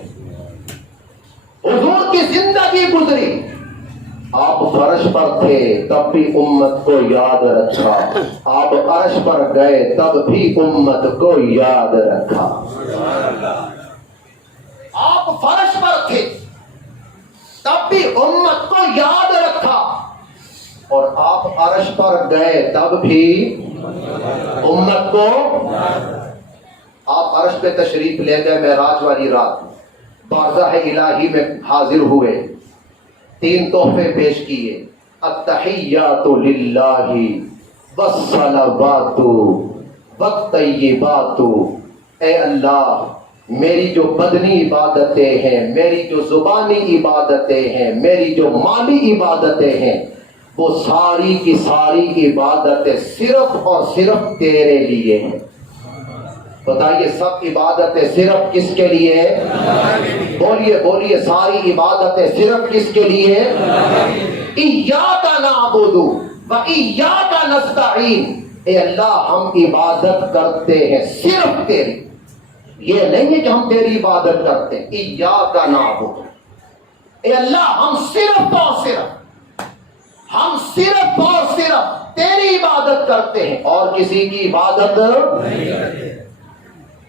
حضور کی زندگی گزری، آپ فرش پر تھے تب بھی امت کو یاد رکھا، آپ عرش پر گئے تب بھی امت کو یاد رکھا. آپ فرش پر تھے تب بھی امت کو یاد رکھا، اور آپ عرش پر گئے تب بھی امت کو. آپ عرش پہ تشریف لے گئے معراج والی رات، بارگاہ الہی میں حاضر ہوئے، 3 تحفے پیش کیے. التحیات للہ والصلوات والطیبات. اے اللہ میری جو بدنی عبادتیں ہیں، میری جو زبانی عبادتیں ہیں، میری جو مالی عبادتیں ہیں، وہ ساری کی ساری عبادتیں صرف اور صرف تیرے لیے ہیں۔ بتائیے سب عبادتیں صرف کس کے لیے ہیں؟ بولیے بولیے، ساری عبادتیں صرف کس کے لیے ہیں؟ ایاک نعبد و ایاک نستعین، اے اللہ ہم عبادت کرتے ہیں صرف تیری، یہ نہیں ہے کہ ہم تیری عبادت کرتے ہیں، ایاک نعبد، اے اللہ ہم صرف اور صرف تیری عبادت کرتے ہیں اور کسی کی عبادت نہیں کرتے۔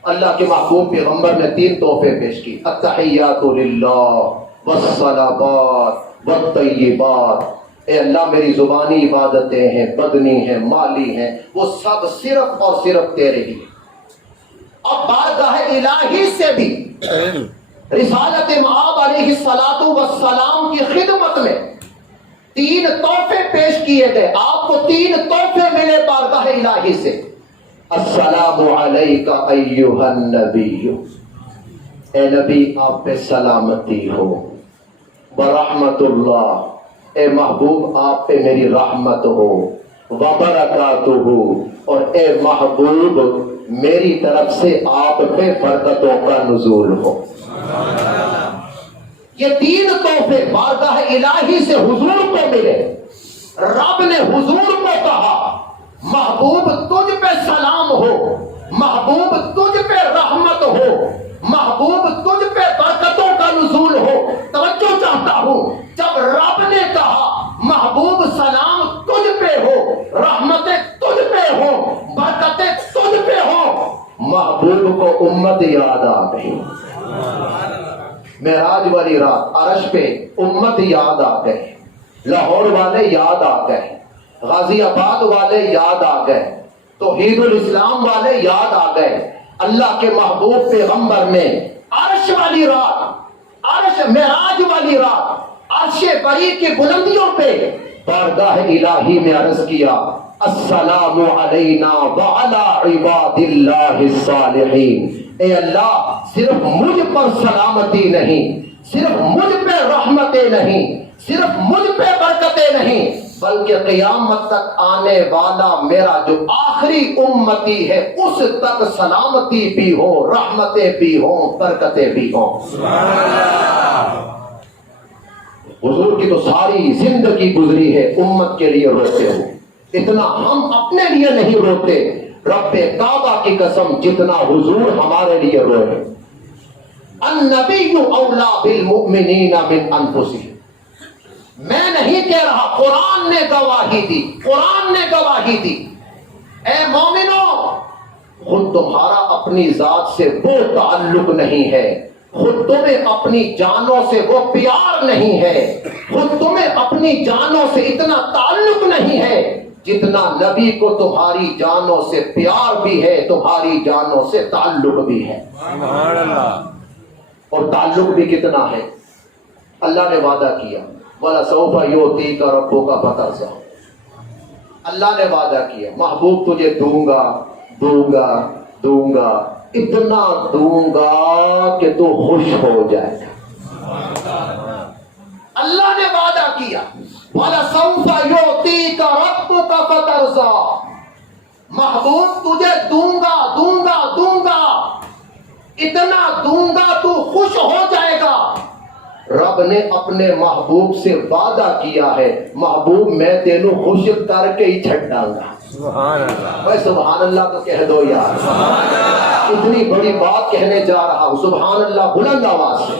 اللہ کے محبوب پیغمبر نے 3 تحفے پیش کی، التحیات للہ والصلوات والطیبات، اے اللہ میری زبانی عبادتیں ہیں، بدنی ہیں، مالی ہیں، وہ سب صرف اور صرف تیرے لیے۔ اب بارگاہ الہی سے بھی رسالت مآب علیہ الصلوۃ والسلام کی خدمت میں 3 تحفے پیش کیے گئے، آپ کو 3 تحفے ملے بارگاہ الہی سے۔ السلام علیکہ ایھا النبی، اے نبی آپ پہ سلامتی ہو، برحمت اللہ، اے محبوب آپ پہ میری رحمت ہو، وبرکاتہ، اور اے محبوب میری طرف سے آپ پہ برکتوں کا نزول ہو۔ یہ 3 تحفے بارگاہ الہی سے حضور کو ملے۔ رب نے حضور کو کہا محبوب تجھ پہ سلام ہو، محبوب تجھ پہ رحمت ہو، محبوب تجھ پہ برکتوں کا نزول ہو۔ توجہ چاہتا ہوں، جب رب نے کہا محبوب سلام تجھ پہ ہو، رحمتیں تجھ پہ ہو، برکتیں تجھ پہ ہو، محبوب کو امت یاد آ گئی۔ معراج والی رات عرش پہ امت یاد آ گئے، لاہور والے یاد آ گئے، غازی آباد والے یاد آ گئے، توحید الاسلام والے یاد آ گئے۔ اللہ کے محبوب پیغمبر نے عرش والی رات، عرش معراج والی رات، عرش بری کی بلندیوں پہ بارگاہ الہی میں عرض کیا، السلام علینا وعلی عباد اللہ الصالحین، اے اللہ صرف مجھ پر سلامتی نہیں، صرف مجھ پہ رحمتیں نہیں، صرف مجھ پہ برکتیں نہیں، بلکہ قیامت تک آنے والا میرا جو آخری امتی ہے اس تک سلامتی بھی ہو، رحمتیں بھی ہوں، برکتیں بھی ہوں۔ حضور کی تو ساری زندگی گزری ہے امت کے لیے روتے ہوئے، اتنا ہم اپنے لیے نہیں روتے، رب کعبہ کی قسم جتنا حضور ہمارے لیے روئے۔ النبی اولا بالمؤمنین من انفسہم، میں نہیں کہہ رہا، قرآن نے گواہی دی، قرآن نے گواہی دی۔ اے مومنو، خود تمہارا اپنی ذات سے وہ تعلق نہیں ہے، خود تمہیں اپنی جانوں سے وہ پیار نہیں ہے، خود تمہیں اپنی جانوں سے اتنا تعلق نہیں ہے جتنا نبی کو تمہاری جانوں سے پیار بھی ہے، تمہاری جانوں سے تعلق بھی ہے۔ سبحان اللہ۔ اور تعلق بھی کتنا ہے؟ اللہ نے وعدہ کیا، وَلَسَوْفَ يُعْطِيكَ رَبُّكَ فَتَرْضَىٰ، اللہ نے وعدہ کیا محبوب تجھے دوں گا دوں گا دوں گا، اتنا دوں گا کہ تو خوش ہو جائے گا۔ اللہ نے وعدہ کیا، وَلَسَوْفَ يُعْطِيكَ رَبُّكَ فَتَرْضَىٰ، محبوب تجھے دوں گا دوں گا دوں گا، اتنا دوں گا تو خوش ہو جائے گا۔ رب نے اپنے محبوب سے وعدہ کیا ہے، محبوب میں تینوں خوش کر کے ہی چھٹاں گا۔ سبحان اللہ۔ بھائی سبحان اللہ تو کہہ دو یار، اتنی بڑی بات کہنے جا رہا ہوں، سبحان اللہ بلند آواز سے۔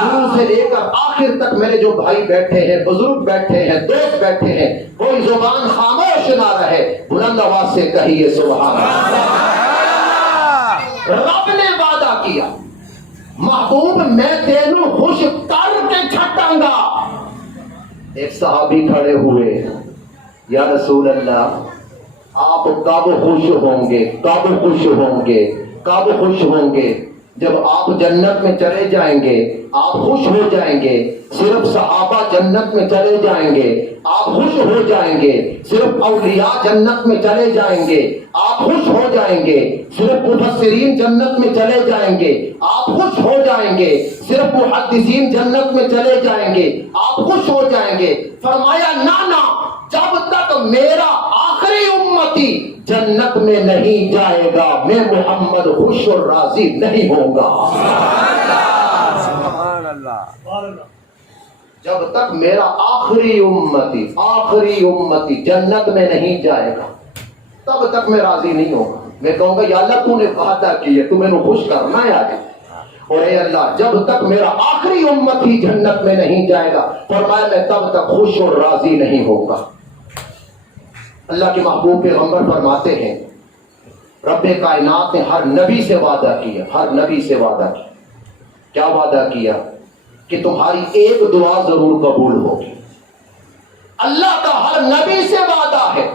شروع سے لے کر آخر تک میرے جو بھائی بیٹھے ہیں، بزرگ بیٹھے ہیں، دوست بیٹھے ہیں، کوئی زبان خاموش نہ رہے، بلند آواز سے کہیے سبحان اللہ۔ رب نے وعدہ کیا محبوب میں تینوں خوش کر کے چھٹاں گا۔ ایک صحابی کھڑے ہوئے، یا رسول اللہ آپ کب خوش ہوں گے، کب خوش ہوں گے، کب خوش ہوں گے؟ جب آپ جنت میں چلے جائیں گے آپ خوش ہو جائیں گے، صرف صحابہ جنت میں چلے جائیں گے آپ خوش ہو جائیں گے، صرف اولیاء جنت میں چلے جائیں گے آپ خوش ہو جائیں گے، صرف مفسرین جنت میں چلے جائیں گے آپ خوش ہو جائیں گے، صرف محدثین جنت میں چلے جائیں گے آپ خوش ہو جائیں گے۔ فرمایا نانا، جب تک میرا آخری امتی جنت میں نہیں جائے گا میں محمد خوش اور راضی نہیں ہوں گا۔ سبحان اللہ۔ جب تک میرا آخری امتی جنت میں نہیں جائے گا تب تک میں راضی نہیں ہوں گا۔ میں کہوں گا یا اللہ تو نے وعدہ کی ہے، تو میں نے خوش کرنا ہے آگے، اور اے اللہ جب تک میرا آخری امتی جنت میں نہیں جائے گا فرمایا میں تب تک خوش اور راضی نہیں ہوں گا۔ اللہ کے محبوب پیغمبر فرماتے ہیں رب کائنات نے ہر نبی سے وعدہ کیا، ہر نبی سے وعدہ کیا۔ کیا وعدہ کیا؟ کہ تمہاری ایک دعا ضرور قبول ہوگی۔ اللہ کا ہر نبی سے وعدہ ہے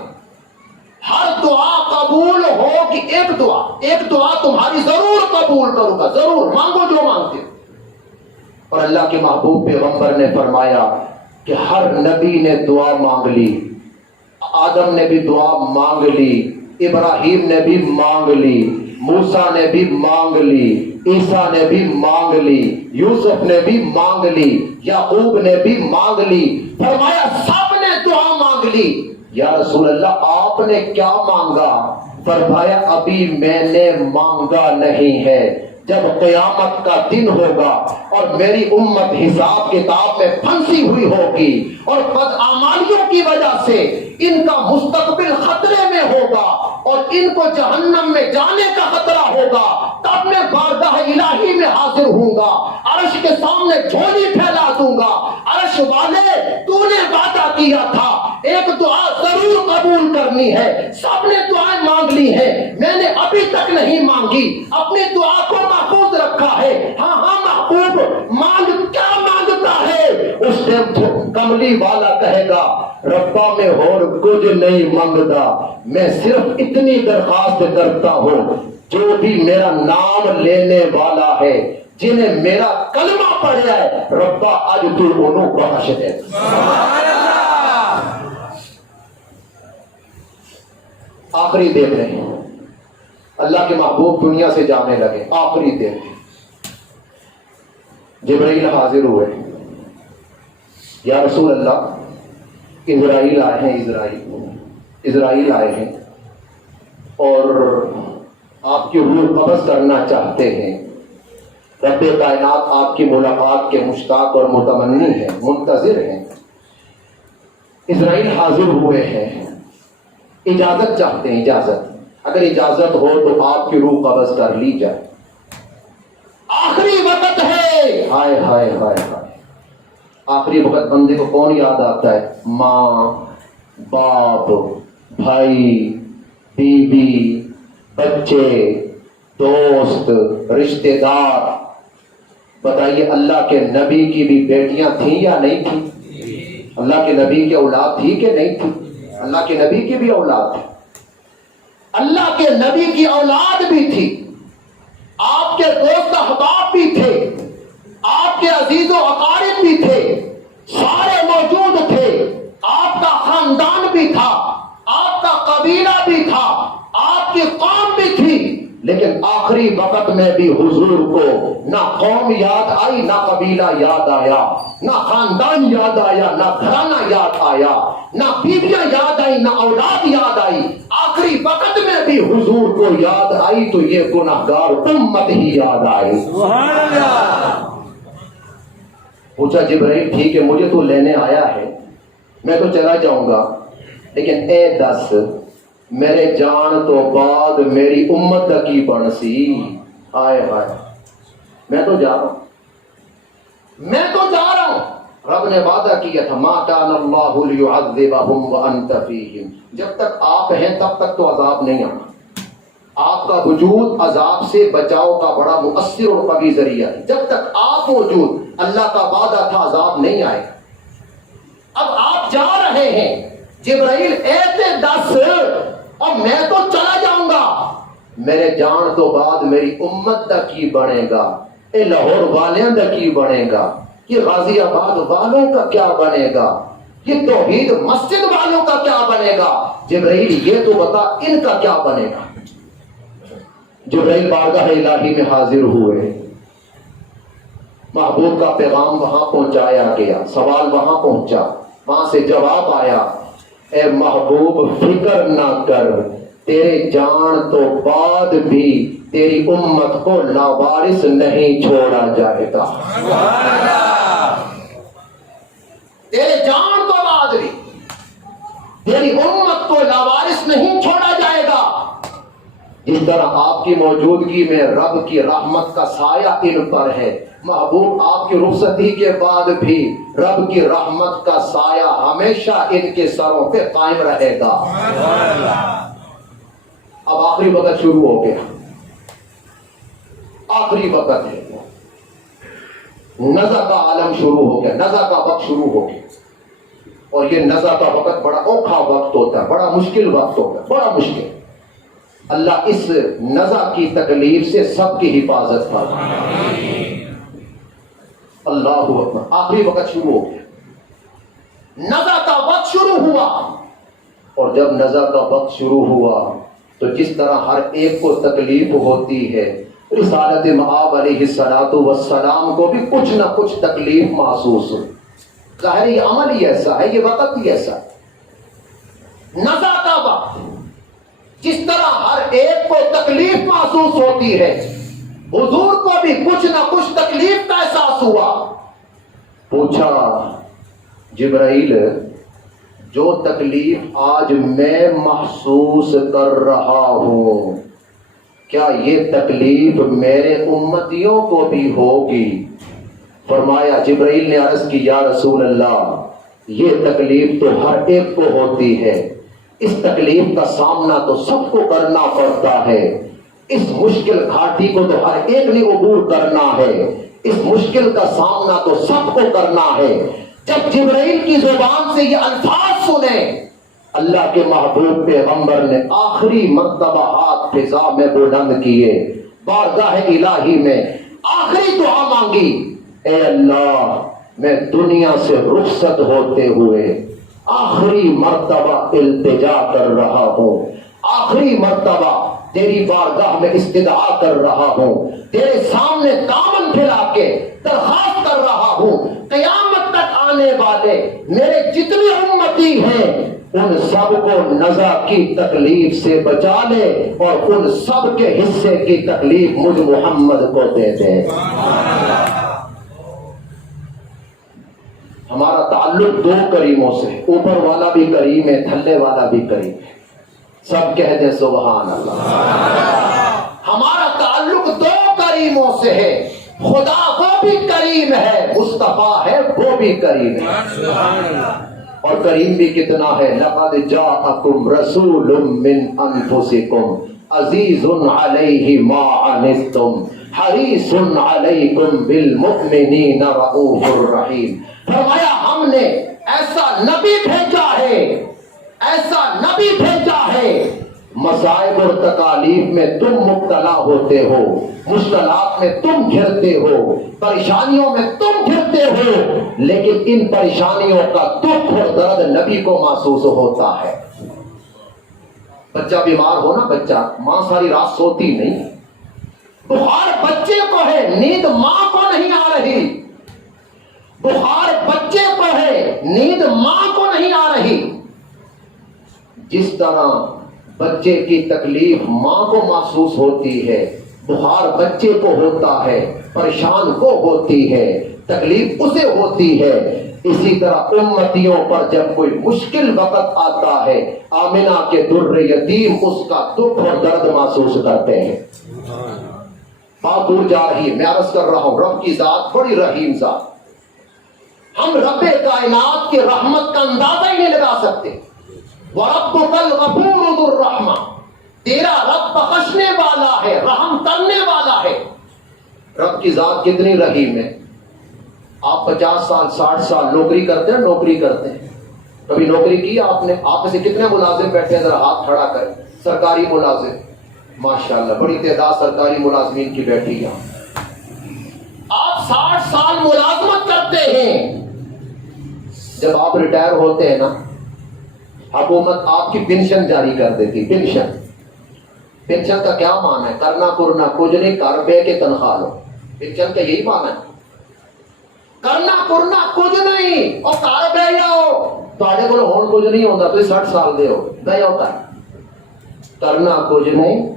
ہر دعا قبول ہوگی، ایک دعا تمہاری ضرور قبول کروں گا، ضرور مانگو جو مانگتے ہو۔ اور اللہ کے محبوب پیغمبر نے فرمایا کہ ہر نبی نے دعا مانگ لی، آدم نے بھی دعا مانگ لی، ابراہیم نے بھی مانگ لی، موسیٰ نے بھی مانگ لی، عیسیٰ نے بھی مانگ لی، یوسف نے بھی مانگ لی، یعقوب نے بھی مانگ لی۔ فرمایا سب نے دعا مانگ لی۔ یا رسول اللہ آپ نے کیا مانگا؟ فرمایا ابھی میں نے مانگا نہیں ہے، جب قیامت کا دن ہوگا اور میری امت حساب کتاب میں پھنسی ہوئی ہوگی اور بدعمالیوں کی وجہ سے ان کا مستقبل خطرے میں ہوگا اور ان کو جہنم میں جانے کا خطرہ ہوگا، تب میں بارگاہ الہی میں حاضر ہوں گا، عرش کے سامنے جھولی پھیلا دوں گا، عرش والے تو نے وعدہ کیا تھا ایک دعا ضرور قبول کرنی ہے، سب نے دعائیں مانگ لی ہیں، میں نے ابھی تک نہیں مانگی، اپنی دعا کو محفوظ رکھا ہے۔ ہاں محبوب مانگ کیا مانگتا ہے؟ اس ٹائم کملی والا کہے گا ربا میں اور کچھ نہیں مانگتا، میں صرف اتنی درخواست کرتا ہوں جو بھی میرا نام لینے والا ہے، جنہیں میرا کلمہ پڑھا ہے ربا آج تو انہوں بخش دے۔ آخری دن ہے، اللہ کے محبوب دنیا سے جانے لگے، آخری دن جبرائیل حاضر ہوئے، یا رسول اللہ اسرائیل آئے ہیں، اسرائیل آئے ہیں اور آپ کی روح قبض کرنا چاہتے ہیں، رب کائنات آپ کی ملاقات کے مشتاق اور متمنی ہیں، منتظر ہیں۔ اسرائیل حاضر ہوئے ہیں، اجازت چاہتے ہیں، اجازت، اگر اجازت ہو تو آپ کی روح قبض کر لی جائے، آخری وقت ہے۔ ہائے ہائے ہائے ہائے، آخری وقت بندے کو کون یاد آتا ہے؟ ماں، باپ، بھائی، بیوی، بچے، دوست، رشتہ دار۔ بتائیے اللہ کے نبی کی بھی بیٹیاں تھیں یا نہیں تھیں؟ اللہ کے نبی کی اولاد تھی کہ نہیں تھی؟ اللہ کے نبی کی بھی اولاد تھی، اللہ کے نبی کی اولاد بھی تھی، آپ کے دوست احباب بھی تھے، آپ کے عزیز و اقارب بھی تھے، سارے موجود تھے، آپ کا خاندان بھی تھا، آپ کا قبیلہ بھی تھا، آپ کی قوم بھی تھی، لیکن آخری وقت میں بھی حضور کو نہ قوم یاد آئی، نہ قبیلہ یاد آیا، نہ خاندان یاد آیا، نہ گھرانہ یاد آیا، نہ بیویاں یاد آئی، نہ اولاد یاد آئی، آخری وقت میں بھی حضور کو یاد آئی تو یہ گناہگار امت ہی یاد آئی۔ سبحان اللہ۔ پوچھا جبرائیل ٹھیک ہے مجھے تو لینے آیا ہے، میں تو چلا جاؤں گا، لیکن اے دس میرے جان تو بعد میری امت کی بنسی، آئے ہائے، میں تو جا رہا ہوں، رب نے وعدہ کیا تھا ما کان اللہ لیعذبہم وانت فیہم، جب تک آپ ہیں تب تک تو عذاب نہیں آنا، آپ کا وجود عذاب سے بچاؤ کا بڑا مؤثر اور قوی ذریعہ ہے، جب تک آپ موجود اللہ کا وعدہ تھا عذاب نہیں آئے۔ اب آپ جا رہے ہیں، جبرائیل ایسے 10 اور میں تو چلا جاؤں گا، میرے جان تو بعد میری امت دا کی بنے گا، اے لاہور والیاں دا کی بنے گا، یہ غازی آباد والوں کا کیا بنے گا، یہ توحید مسجد والوں کا کیا بنے گا؟ جبرائیل یہ تو بتا ان کا کیا بنے گا۔ جبرائیل بارگاہ الہی میں حاضر ہوئے، محبوب کا پیغام وہاں پہنچایا گیا، سوال وہاں پہنچا، وہاں سے جواب آیا، اے محبوب فکر نہ کر، تیرے جان تو بعد بھی تیری امت کو لاوارث نہیں چھوڑا جائے گا۔ تیرے جان تو بعد بھی تیری امت کو لاوارث نہیں چھوڑا جائے گا۔ جس طرح آپ کی موجودگی میں رب کی رحمت کا سایہ ان پر ہے، محبوب آپ کی رخصتی کے بعد بھی رب کی رحمت کا سایہ ہمیشہ ان کے سروں پہ قائم رہے گا۔ اب آخری وقت شروع ہو گیا، آخری وقت ہے، نزع کا عالم شروع ہو گیا، نزع کا وقت شروع ہو گیا، اور یہ نزع کا وقت بڑا اوکھا وقت ہوتا ہے، بڑا مشکل وقت ہوتا ہے، بڑا مشکل۔ اللہ اس نزع کی تکلیف سے سب کی حفاظت فرمائے۔ اللہ اکبر، آخری وقت شروع ہو گیا، نزع کا وقت شروع ہوا، اور جب نزع کا وقت شروع ہوا تو جس طرح ہر ایک کو تکلیف ہوتی ہے، رسالت مآب علیہ السلام کو بھی کچھ نہ کچھ تکلیف محسوس ہوئی۔ ظاہر یہ عمل ہی ایسا ہے، یہ وقت ہی ایسا ہے، نزع کا وقت، جس طرح ہر ایک کو تکلیف محسوس ہوتی ہے، حضور کو بھی کچھ نہ کچھ تکلیف کا احساس ہوا۔ پوچھا جبرائیل، جو تکلیف آج میں محسوس کر رہا ہوں، کیا یہ تکلیف میرے امتیوں کو بھی ہوگی؟ فرمایا، جبرائیل نے عرض کی، یا رسول اللہ، یہ تکلیف تو ہر ایک کو ہوتی ہے، اس تکلیف کا سامنا تو سب کو کرنا پڑتا ہے، اس مشکل گھاٹی کو تو ہر ایک نے عبور کرنا ہے، اس مشکل کا سامنا تو سب کو کرنا ہے۔ جب جبرائیل کی زبان سے یہ الفاظ سنے، اللہ کے محبوب پیغمبر نے آخری مرتبہ ہاتھ فضا میں بلند کیے، بارگاہ الہی میں آخری دعا مانگی، اے اللہ، میں دنیا سے رخصت ہوتے ہوئے آخری مرتبہ التجا کر رہا ہوں، آخری مرتبہ تیری بارگاہ میں استدعا کر رہا ہوں، تیرے سامنے دامن پھیلا کے درخواست کر رہا ہوں، قیامت تک آنے والے میرے جتنے امتی ہیں ان سب کو نزع کی تکلیف سے بچا لے، اور ان سب کے حصے کی تکلیف مجھ محمد کو دے دے۔ ہمارا تعلق دو کریموں سے، اوپر والا بھی کریم ہے، تھلے والا بھی کریم ہے، سب کہہ دیں سبحان اللہ۔ ہمارا تعلق دو کریموں سے ہے، خدا وہ بھی کریم ہے، مصطفیٰ ہے وہ بھی کریم ہے، اور کریم بھی کتنا ہے، لقد جاءکم رسول من انفسکم عزیز علیہ ما عنتم حریص علیکم بالمؤمنین رؤوف الرحیم۔ فرمایا ہم نے ایسا نبی بھیجا ہے، ایسا نبی بھیجا ہے، مصائب اور تکالیف میں تم مبتلا ہوتے ہو، مشکلات میں تم گھرتے ہو، پریشانیوں میں تم گھرتے ہو، لیکن ان پریشانیوں کا دکھ اور درد نبی کو محسوس ہوتا ہے۔ بچہ بیمار ہو نا، بچہ، ماں ساری رات سوتی نہیں، بخار بچے کو ہے، نیند ماں کو نہیں آ رہی، بخار بچے کو ہے، نیند ماں کو نہیں آ رہی۔ جس طرح بچے کی تکلیف ماں کو محسوس ہوتی ہے، بخار بچے کو ہوتا ہے، پریشان کو ہوتی ہے، تکلیف اسے ہوتی ہے، اسی طرح امتیوں پر جب کوئی مشکل وقت آتا ہے، آمنہ کے در یتیم اس کا دکھ اور درد محسوس کرتے ہیں۔ بات دور جا رہی ہے، میں عرض کر رہا ہوں، رب کی ذات بڑی رحیم ذات، ہم رب کائنات کی رحمت کا اندازہ ہی نہیں لگا سکتے۔ وَرَبُّكَ الْغَفُورُ ذُو الرَّحْمَةِ، تیرا رب بخشنے والا ہے، رحم کرنے والا ہے۔ رب کی ذات کتنی رحیم ہے۔ آپ 50 سال 60 سال نوکری کرتے ہیں، نوکری کرتے ہیں، کبھی نوکری کی آپ نے؟ آپ میں سے کتنے ملازم بیٹھے ہیں، ذرا ہاتھ کھڑا کریں، سرکاری ملازم، ماشاءاللہ بڑی تعداد سرکاری ملازمین کی بیٹھی یہاں. آپ 60 سال ملازمت کرتے ہیں، جب آپ ریٹائر ہوتے ہیں نا حکومت آپ کی پینشن جاری کر دیتی. پینشن کا کیا معنی ہے؟ کرنا کرنا کچھ نہیں، کر بے کے تنخواہ لو. پینشن کا یہی معنی ہے، کرنا کرنا کچھ نہیں اور کر بے جاؤ. تھوڑے کو ہون کچھ نہیں ہوتا، تو 60 سال دے ہو بے ہوتا ہے. کرنا کچھ نہیں،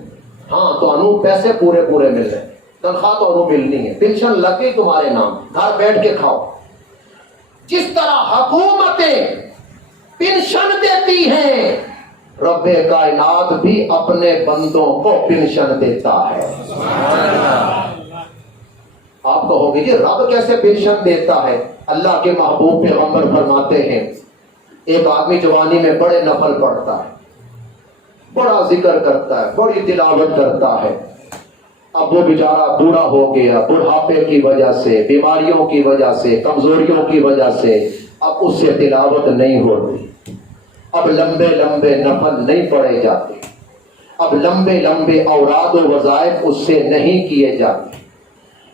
ہاں تو انو پیسے پورے پورے مل رہے، تنخواہ تو انو ملنی ہے، پینشن لگے تمہارے نام، گھر بیٹھ کے کھاؤ. جس طرح حکومتیں پینشن دیتی ہیں، رب کائنات بھی اپنے بندوں کو پینشن دیتا ہے. آپ کہو گے جی رب کیسے پینشن دیتا ہے؟ اللہ کے محبوب پیغمبر فرماتے ہیں ایک آدمی جوانی میں بڑے نفل پڑھتا ہے، بڑا ذکر کرتا ہے، بڑی تلاوت کرتا ہے. اب وہ بیچارہ بوڑھا ہو گیا، بڑھاپے کی وجہ سے، بیماریوں کی وجہ سے، کمزوریوں کی وجہ سے اب اس سے تلاوت نہیں ہوتی، اب لمبے لمبے نفل نہیں پڑھے جاتے، اب لمبے لمبے اوراد و وظائف اس سے نہیں کیے جاتے.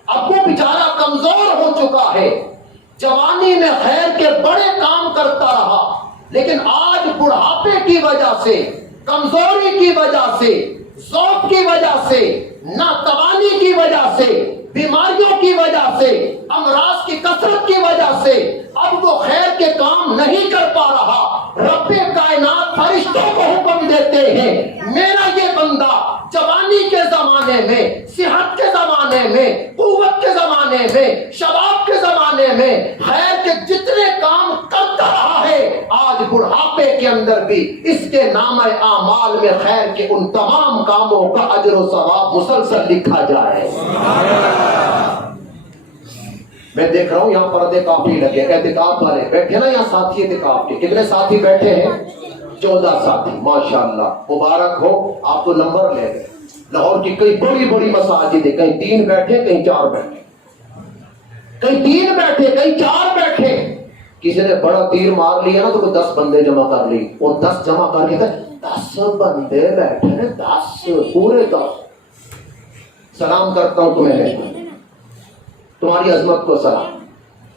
اب وہ بیچارہ کمزور ہو چکا ہے، جوانی میں خیر کے بڑے کام کرتا رہا، لیکن آج بڑھاپے کی وجہ سے، کمزوری کی وجہ سے، ذوق کی وجہ سے، ناتوانی کی وجہ سے، بیماریوں کی وجہ سے، امراض کی کثرت کی وجہ سے اب وہ خیر کے کام نہیں کر پا رہا. رب کائنات فرشتوں کو حکم دیتے ہیں میرا یہ بندہ جوانی کے زمانے میں، صحت کے زمانے میں، قوت کے زمانے میں، شباب کے زمانے میں خیر کے جتنے کام کرتا رہا ہے، آج بڑھاپے کے اندر بھی اس کے نامہ اعمال میں خیر کے ان تمام کاموں کا اجر و ثواب مسلسل لکھا جائے. میں دیکھ رہا ہوں یہاں پردے کافی لگے، اعتکاف والے بیٹھے نا یہاں ساتھی اعتکاف کے. کتنے ساتھی بیٹھے ہیں؟ 14 ساتھی. ماشاءاللہ مبارک ہو، آپ کو نمبر لے گئے. لاہور کی کئی بڑی بڑی مساجد ہیں، کہیں 3 بیٹھے، کہیں 4 بیٹھے، کہیں 3 بیٹھے، کہیں 4 بیٹھے. کسی نے بڑا تیر مار لیا نا تو 10 بندے جمع کر لی، اور 10 جمع کر کے 10 بندے بیٹھے ہیں، 10 پورے 10. سلام کرتا ہوں تمہیں، تمہاری عظمت کو سلام.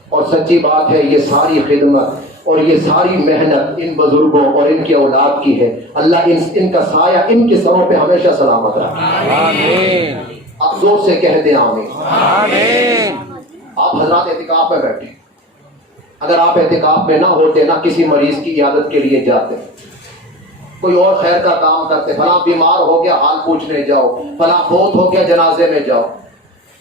اور سچی بات ہے یہ ساری خدمت اور یہ ساری محنت ان بزرگوں اور ان کی اولاد کی ہے. اللہ ان کا سایہ ان کے سروں پہ ہمیشہ سلامت رہے. آمین. آپ زور سے کہہ دیں آمین. آمین. آپ حضرات اعتکاف میں بیٹھے، اگر آپ اعتکاف میں نہ ہوتے، نہ کسی مریض کی عیادت کے لیے جاتے، کوئی اور خیر کا کام کرتے، فلاں بیمار ہو گیا حال پوچھنے جاؤ، فلاں فوت ہو گیا جنازے میں جاؤ.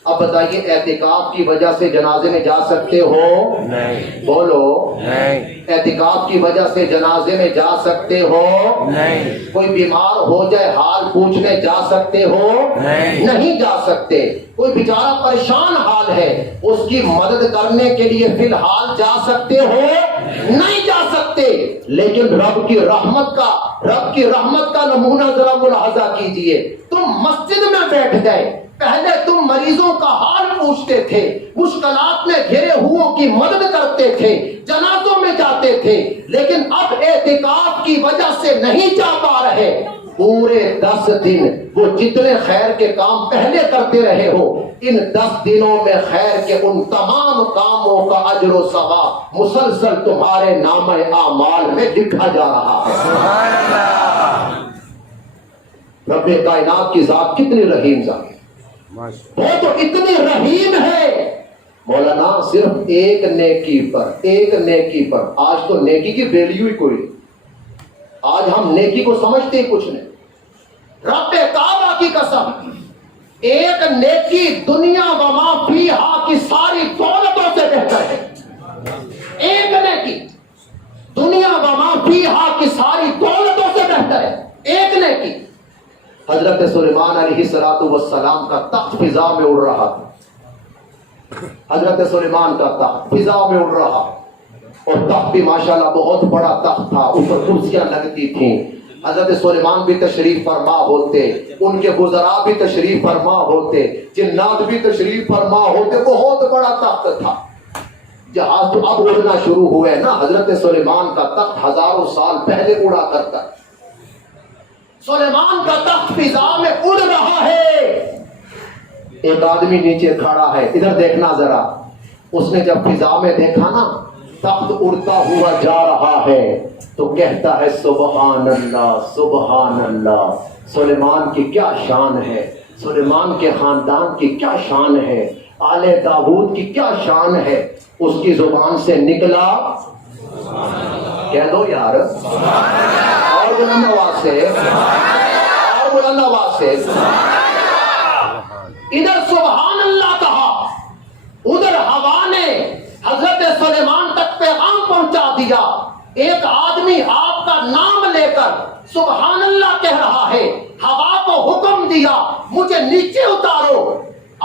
اب بتائیے اعتکاف کی وجہ سے جنازے میں جا سکتے ہو؟ نہیں. بولو. نہیں. اعتکاف کی وجہ سے جنازے میں جا سکتے ہو؟ نہیں. کوئی بیمار ہو جائے حال پوچھنے جا سکتے ہو؟ نہیں جا سکتے. کوئی بیچارہ پریشان حال ہے، اس کی مدد کرنے کے لیے فی الحال جا سکتے ہو؟ نہیں جا سکتے. لیکن رب کی رحمت کا نمونہ ذرا ملاحظہ کیجئے. تم مسجد میں بیٹھ گئے، پہلے تم مریضوں کا حال پوچھتے تھے، مشکلات میں گھرے ہوئوں کی مدد کرتے تھے، جنازوں میں جاتے تھے، لیکن اب اعتکاف کی وجہ سے نہیں جا پا رہے. پورے 10 دن وہ جتنے خیر کے کام پہلے کرتے رہے ہو، ان 10 دنوں میں خیر کے ان تمام کاموں کا اجر و ثواب مسلسل تمہارے نامہ اعمال میں لکھا جا رہا ہے. سبحان اللہ. رب کائنات کی ذات کتنی رحیم ذات ہے. وہ تو اتنی رحیم ہے. مولانا صرف ایک نیکی پر آج تو نیکی کی ویلیو ہی کوئی نہیں. آج ہم نیکی کو سمجھتے ہی کچھ نہیں. رب کعبہ کی قسم، ایک نیکی دنیا و ما فیہا کی ساری دولتوں سے بہتر ہے. ایک نیکی دنیا و ما فیہا کی ساری دولتوں سے بہتر ہے. ایک نیکی. حضرت سلیمان علیہ السلام کا تخت فضا میں اڑ رہا تھا. حضرت سلیمان کا تخت فضا میں اڑ رہا، اور تخت بھی ماشاءاللہ بہت بڑا تخت تھا، اوپر کرسیاں لگتی تھیں. حضرت سلیمان بھی تشریف فرما ہوتے، ان کے وزراء بھی تشریف فرما ہوتے، جنات بھی تشریف فرما ہوتے. بہت بڑا تخت تھا. جہاز تو اب اڑنا شروع ہوئے نا، حضرت سلیمان کا تخت ہزاروں سال پہلے اڑا کرتا. سلیمان کا تخت فضا میں اڑ رہا ہے. ایک آدمی نیچے کھڑا ہے, ادھر دیکھنا ذرا. اس نے جب فضا میں دیکھا نا تخت اڑتا ہوا جا رہا ہے تو کہتا ہے سبحان اللہ سبحان اللہ. سلیمان کی کیا شان ہے, سلیمان کے خاندان کی کیا شان ہے, آل داؤد کی کیا شان ہے. اس کی زبان سے نکلا, کہہ دو یار, اور بلند آواز سے, اور بلند آواز سے. ادھر سبحان اللہ کہا, ادھر ہوا نے حضرت سلیمان تک پیغام پہنچا دیا. ایک آدمی آپ کا نام لے کر سبحان اللہ کہہ رہا ہے, ہوا کو حکم دیا مجھے نیچے اتارو.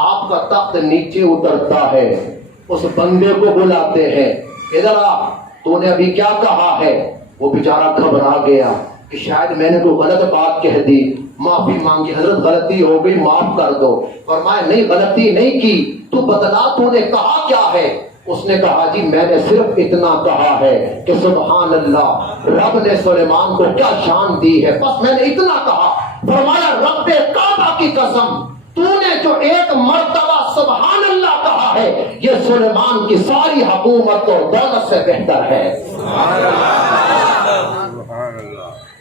آپ کا تخت نیچے اترتا ہے, اس بندے کو بلاتے ہیں, ادھر آ, تو نے ابھی کیا کہا ہے. وہ بیچارہ گھبرا گیا کہ شاید میں نے کوئی غلط بات کہہ دی, معافی مانگی, حضرت غلطی ہو گئی معاف کر دو. فرمایا نہیں غلطی نہیں کی, تو بتلا تو نے کہا کیا ہے. اس نے کہا جی میں نے صرف اتنا کہا ہے کہ سبحان اللہ, رب نے سلیمان کو کیا شان دی ہے, بس میں نے اتنا کہا. فرمایا رب کعبہ کی قسم, تو نے جو ایک مرتبہ سبحان اللہ کہا ہے یہ سلیمان کی ساری حکومت اور دولت سے بہتر ہے.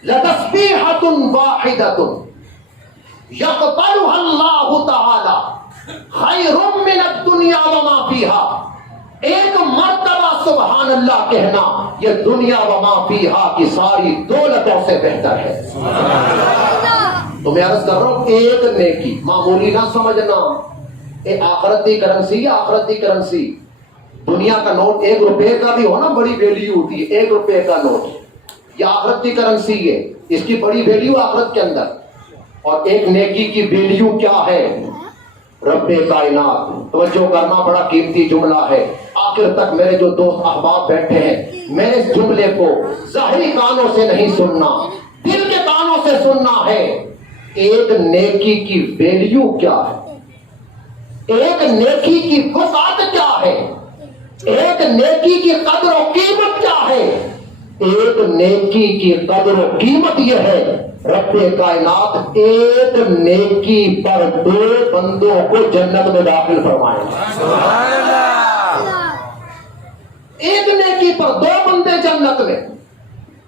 لتسبیحۃ واحدۃ یقبلها اللہ تعالی خیر من الدنیا وما فیہا. ایک مرتبہ سبحان اللہ کہنا یہ دنیا وما فیہا کی ساری دولتوں سے بہتر ہے. تو میں عرض کر رہا ہوں ایک نیکی معمولی نہ سمجھنا. آخرت کی کرنسی یا آخرت کی کرنسی, دنیا کا نوٹ 1 روپے کا بھی ہو نا بڑی ویلیو ہوتی ہے. 1 روپے کا نوٹ یہ آخرت کی کرنسی ہے, اس کی بڑی ویلیو آخرت کے اندر. اور ایک نیکی کی ویلیو کیا ہے, رب کائنات. توجہ کرنا بڑا قیمتی جملہ ہے. آخر تک میرے جو دوست احباب بیٹھے ہیں, میرے اس جملے کو ظاہری کانوں سے نہیں سننا, دل کے کانوں سے سننا ہے. ایک نیکی کی ویلیو کیا ہے, ایک نیکی کی وسعت کیا ہے, ایک نیکی کی قدر و قیمت کیا ہے. ایک نیکی کی قدر و قیمت یہ ہے رب کائنات ایک نیکی پر 2 بندوں کو جنت میں داخل فرمائے. ایک نیکی پر 2 بندے جنت میں.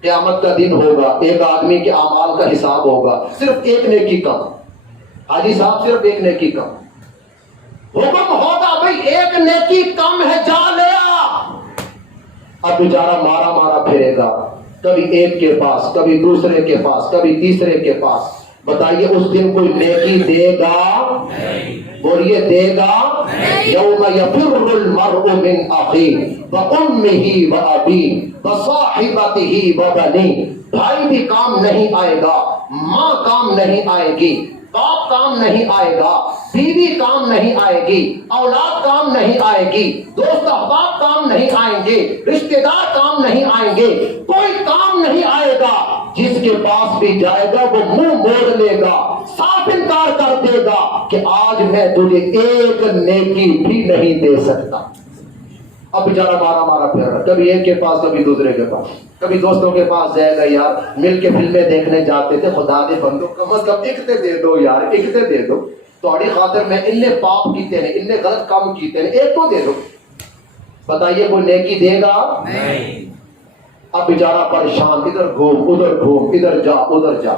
قیامت کا دن ہوگا, ایک آدمی کے اعمال کا حساب ہوگا, صرف ایک نیکی کم. حاجی صاحب صرف ایک نیکی کم. حکم ہوگا بھئی ایک نیکی کم ہے, جا لے آ. اب بیچارہ مارا مارا پھرے گا, کبھی ایک کے پاس, کبھی دوسرے کے پاس, کبھی تیسرے کے پاس. بتائیے اس دن کوئی نیکی دے گا؟ بولیے دے گا؟ یوم یفر المرء من اخیہ وامہ وابیہ وصاحبتہ وبنیہ. بھائی بھی کام نہیں آئے گا, ماں کام نہیں آئے گی, باپ کام نہیں آئے گا, بیوی کام نہیں آئے گی, اولاد کام نہیں آئے گی, دوست احباب کام نہیں آئیں گے, رشتہ دار کام نہیں آئیں گے, کوئی کام نہیں آئے گا. جس کے پاس بھی جائے گا وہ منہ موڑ لے گا, صاف انکار کر دے گا کہ آج میں تجھے ایک نیکی بھی نہیں دے سکتا. اب بیچارہ مارا مارا پھر رہا, کبھی ایک کے پاس کبھی دوسرے کے پاس, کبھی دوستوں کے پاس جائے گا, یار مل کے فلمیں دیکھنے جاتے تھے, خدا دے بندو کم از کم ایکتے دے دو یار, ایکتے دے دو تھوڑی خاطر میں ان نے پاپ کیتے ہیں, ان نے غلط کام کیتے ہیں, ایک تو دے دو. بتائیے کوئی نیکی دے گا؟ نہیں. اب بیچارہ پریشان, ادھر گھوم ادھر گھوم, ادھر جا ادھر جا.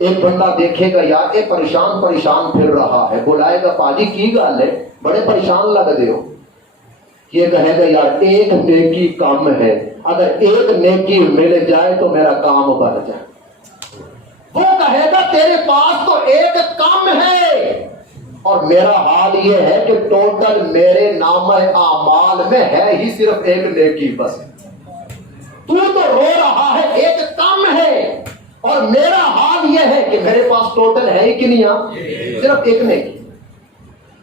ایک بندہ دیکھے گا یار یہ پریشان پریشان پھر رہا ہے, بلائے گا پاجی کی گل ہے, بڑے پریشان لگ دے ہو. یہ کہے گا یار ایک نیکی کم ہے, اگر ایک نیکی مل جائے تو میرا کام بن جائے. وہ کہے گا تیرے پاس تو ایک کم ہے, اور میرا حال یہ ہے کہ ٹوٹل میرے نامہ اعمال میں ہے ہی صرف ایک نیکی بس. تو رو رہا ہے ایک کم ہے, اور میرا حال یہ ہے کہ میرے پاس ٹوٹل ہے ہی کہ نہیں, صرف ایک نیکی.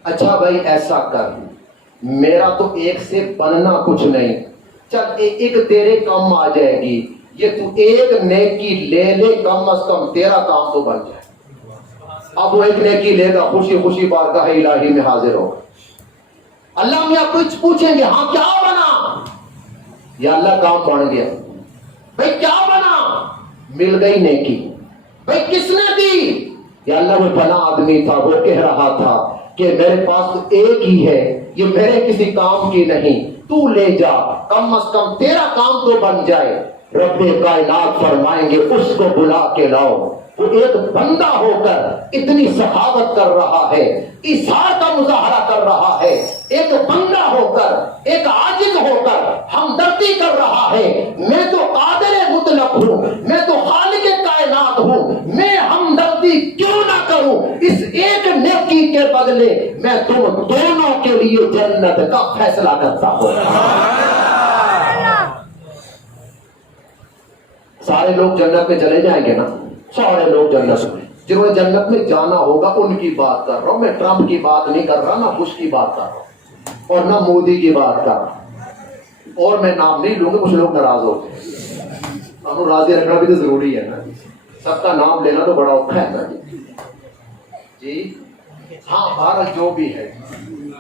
اچھا بھائی ایسا کر, میرا تو ایک سے بننا کچھ نہیں, چل ایک تیرے کم آ جائے گی, یہ تو ایک نیکی لے لے, کم از کم تیرا کام تو بن جائے. اب وہ ایک نیکی لے گا, خوشی خوشی بارگاہ الہی میں حاضر ہوگا. اللہ میاں کچھ پوچھیں گے, ہاں کیا بنا؟ یا اللہ کام بن گیا. بھائی کیا بنا؟ مل گئی نیکی. بھائی کس نے دی؟ یا اللہ وہ بھلا آدمی تھا، وہ کہہ رہا تھا کہ میرے پاس تو ایک ہی ہے، یہ میرے کسی کام کی نہیں، تو لے جا، کم از کم تیرا کام تو بن جائے۔ رب کائنات فرمائیں گے اس کو بلا کے لاؤ، وہ ایک بندہ ہو کر اتنی سخاوت کر رہا ہے، ایثار کا مظاہرہ کر رہا ہے، ایک بندہ ہو کر، ایک عاجز ہو کر ہمدردی کر رہا ہے۔ میں تو قادر مطلق ہوں، میں تو خالق کائنات ہوں، میں ہمدردی کیوں نہ کروں؟ اس ایک نیکی کے بدلے میں تم دونوں کے لیے جنت کا فیصلہ کرتا ہوں۔ سارے لوگ جنت میں چلے جائیں گے نا، سارے لوگ جنت میں، جنہوں نے جنت میں جانا ہوگا ان کی بات کر رہا ہوں میں، ٹرمپ کی بات نہیں کر رہا، نہ بش کی بات کر رہا ہوں اور نہ مودی کی بات کر رہا ہوں، اور میں نام نہیں لوں گا، کچھ لوگ ناراض ہوتے ہیں، ہم کو راضی رکھنا بھی تو ضروری ہے نا، سب کا نام لینا تو بڑا اوکھا ہے نا جی، ہاں بہرحال جو بھی ہے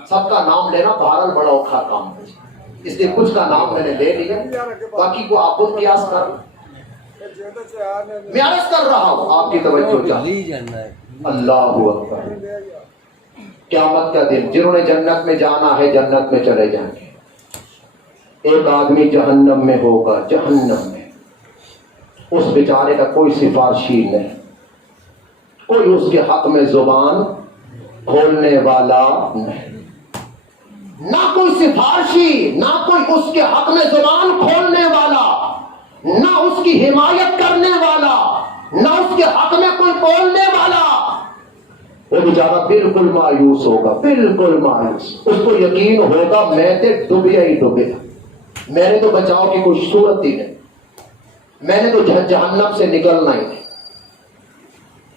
سب کا نام لینا بہرحال بڑا اوکھا کام ہے، اس لیے کچھ کا نام میں نے لے لیا، باقی کو آپ خود قیاس کر، میں عرض کر رہا ہوں آپ کی توجہ چاہیے۔ اللہ اکبر، قیامت کا دن جنہوں نے جنت میں جانا ہے جنت میں چلے جائیں گے، ایک آدمی جہنم میں ہوگا، جہنم میں، اس بیچارے کا کوئی سفارشی نہیں، کوئی اس کے حق میں زبان کھولنے والا نہیں، نہ کوئی سفارشی، نہ کوئی اس کے حق میں زبان کھولنے والا، نہ اس کی حمایت کرنے والا، نہ اس کے حق میں کوئی بولنے والا، وہ بیچارہ بالکل مایوس ہوگا، بالکل مایوس، اس کو یقین ہوگا میں تے ڈوبیا ہی ڈوبیا، میں نے تو بچاؤ کی کوئی صورت ہی نہیں، میں نے تو جہنم سے نکلنا ہی نہیں۔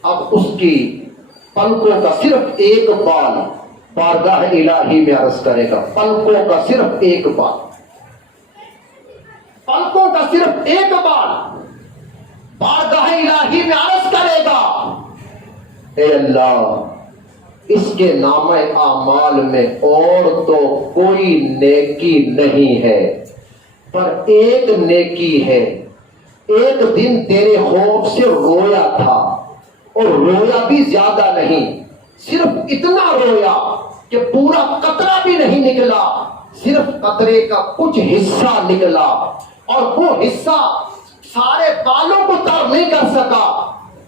اب اس کی پلکوں کا صرف ایک بال بارگاہ الہی میں عرض کرے گا، پلکوں کا صرف ایک بال، پلکوں کا صرف ایک بال بارگاہ الہی میں عرض کرے گا، اے اللہ اس کے نامہ اعمال میں اور تو کوئی نیکی نہیں ہے، پر ایک نیکی ہے، ایک دن تیرے خوف سے رویا تھا، اور رویا بھی زیادہ نہیں، صرف اتنا رویا کہ پورا قطرہ بھی نہیں نکلا، صرف قطرے کا کچھ حصہ نکلا، اور وہ حصہ سارے بالوں کو تر نہیں کر سکا،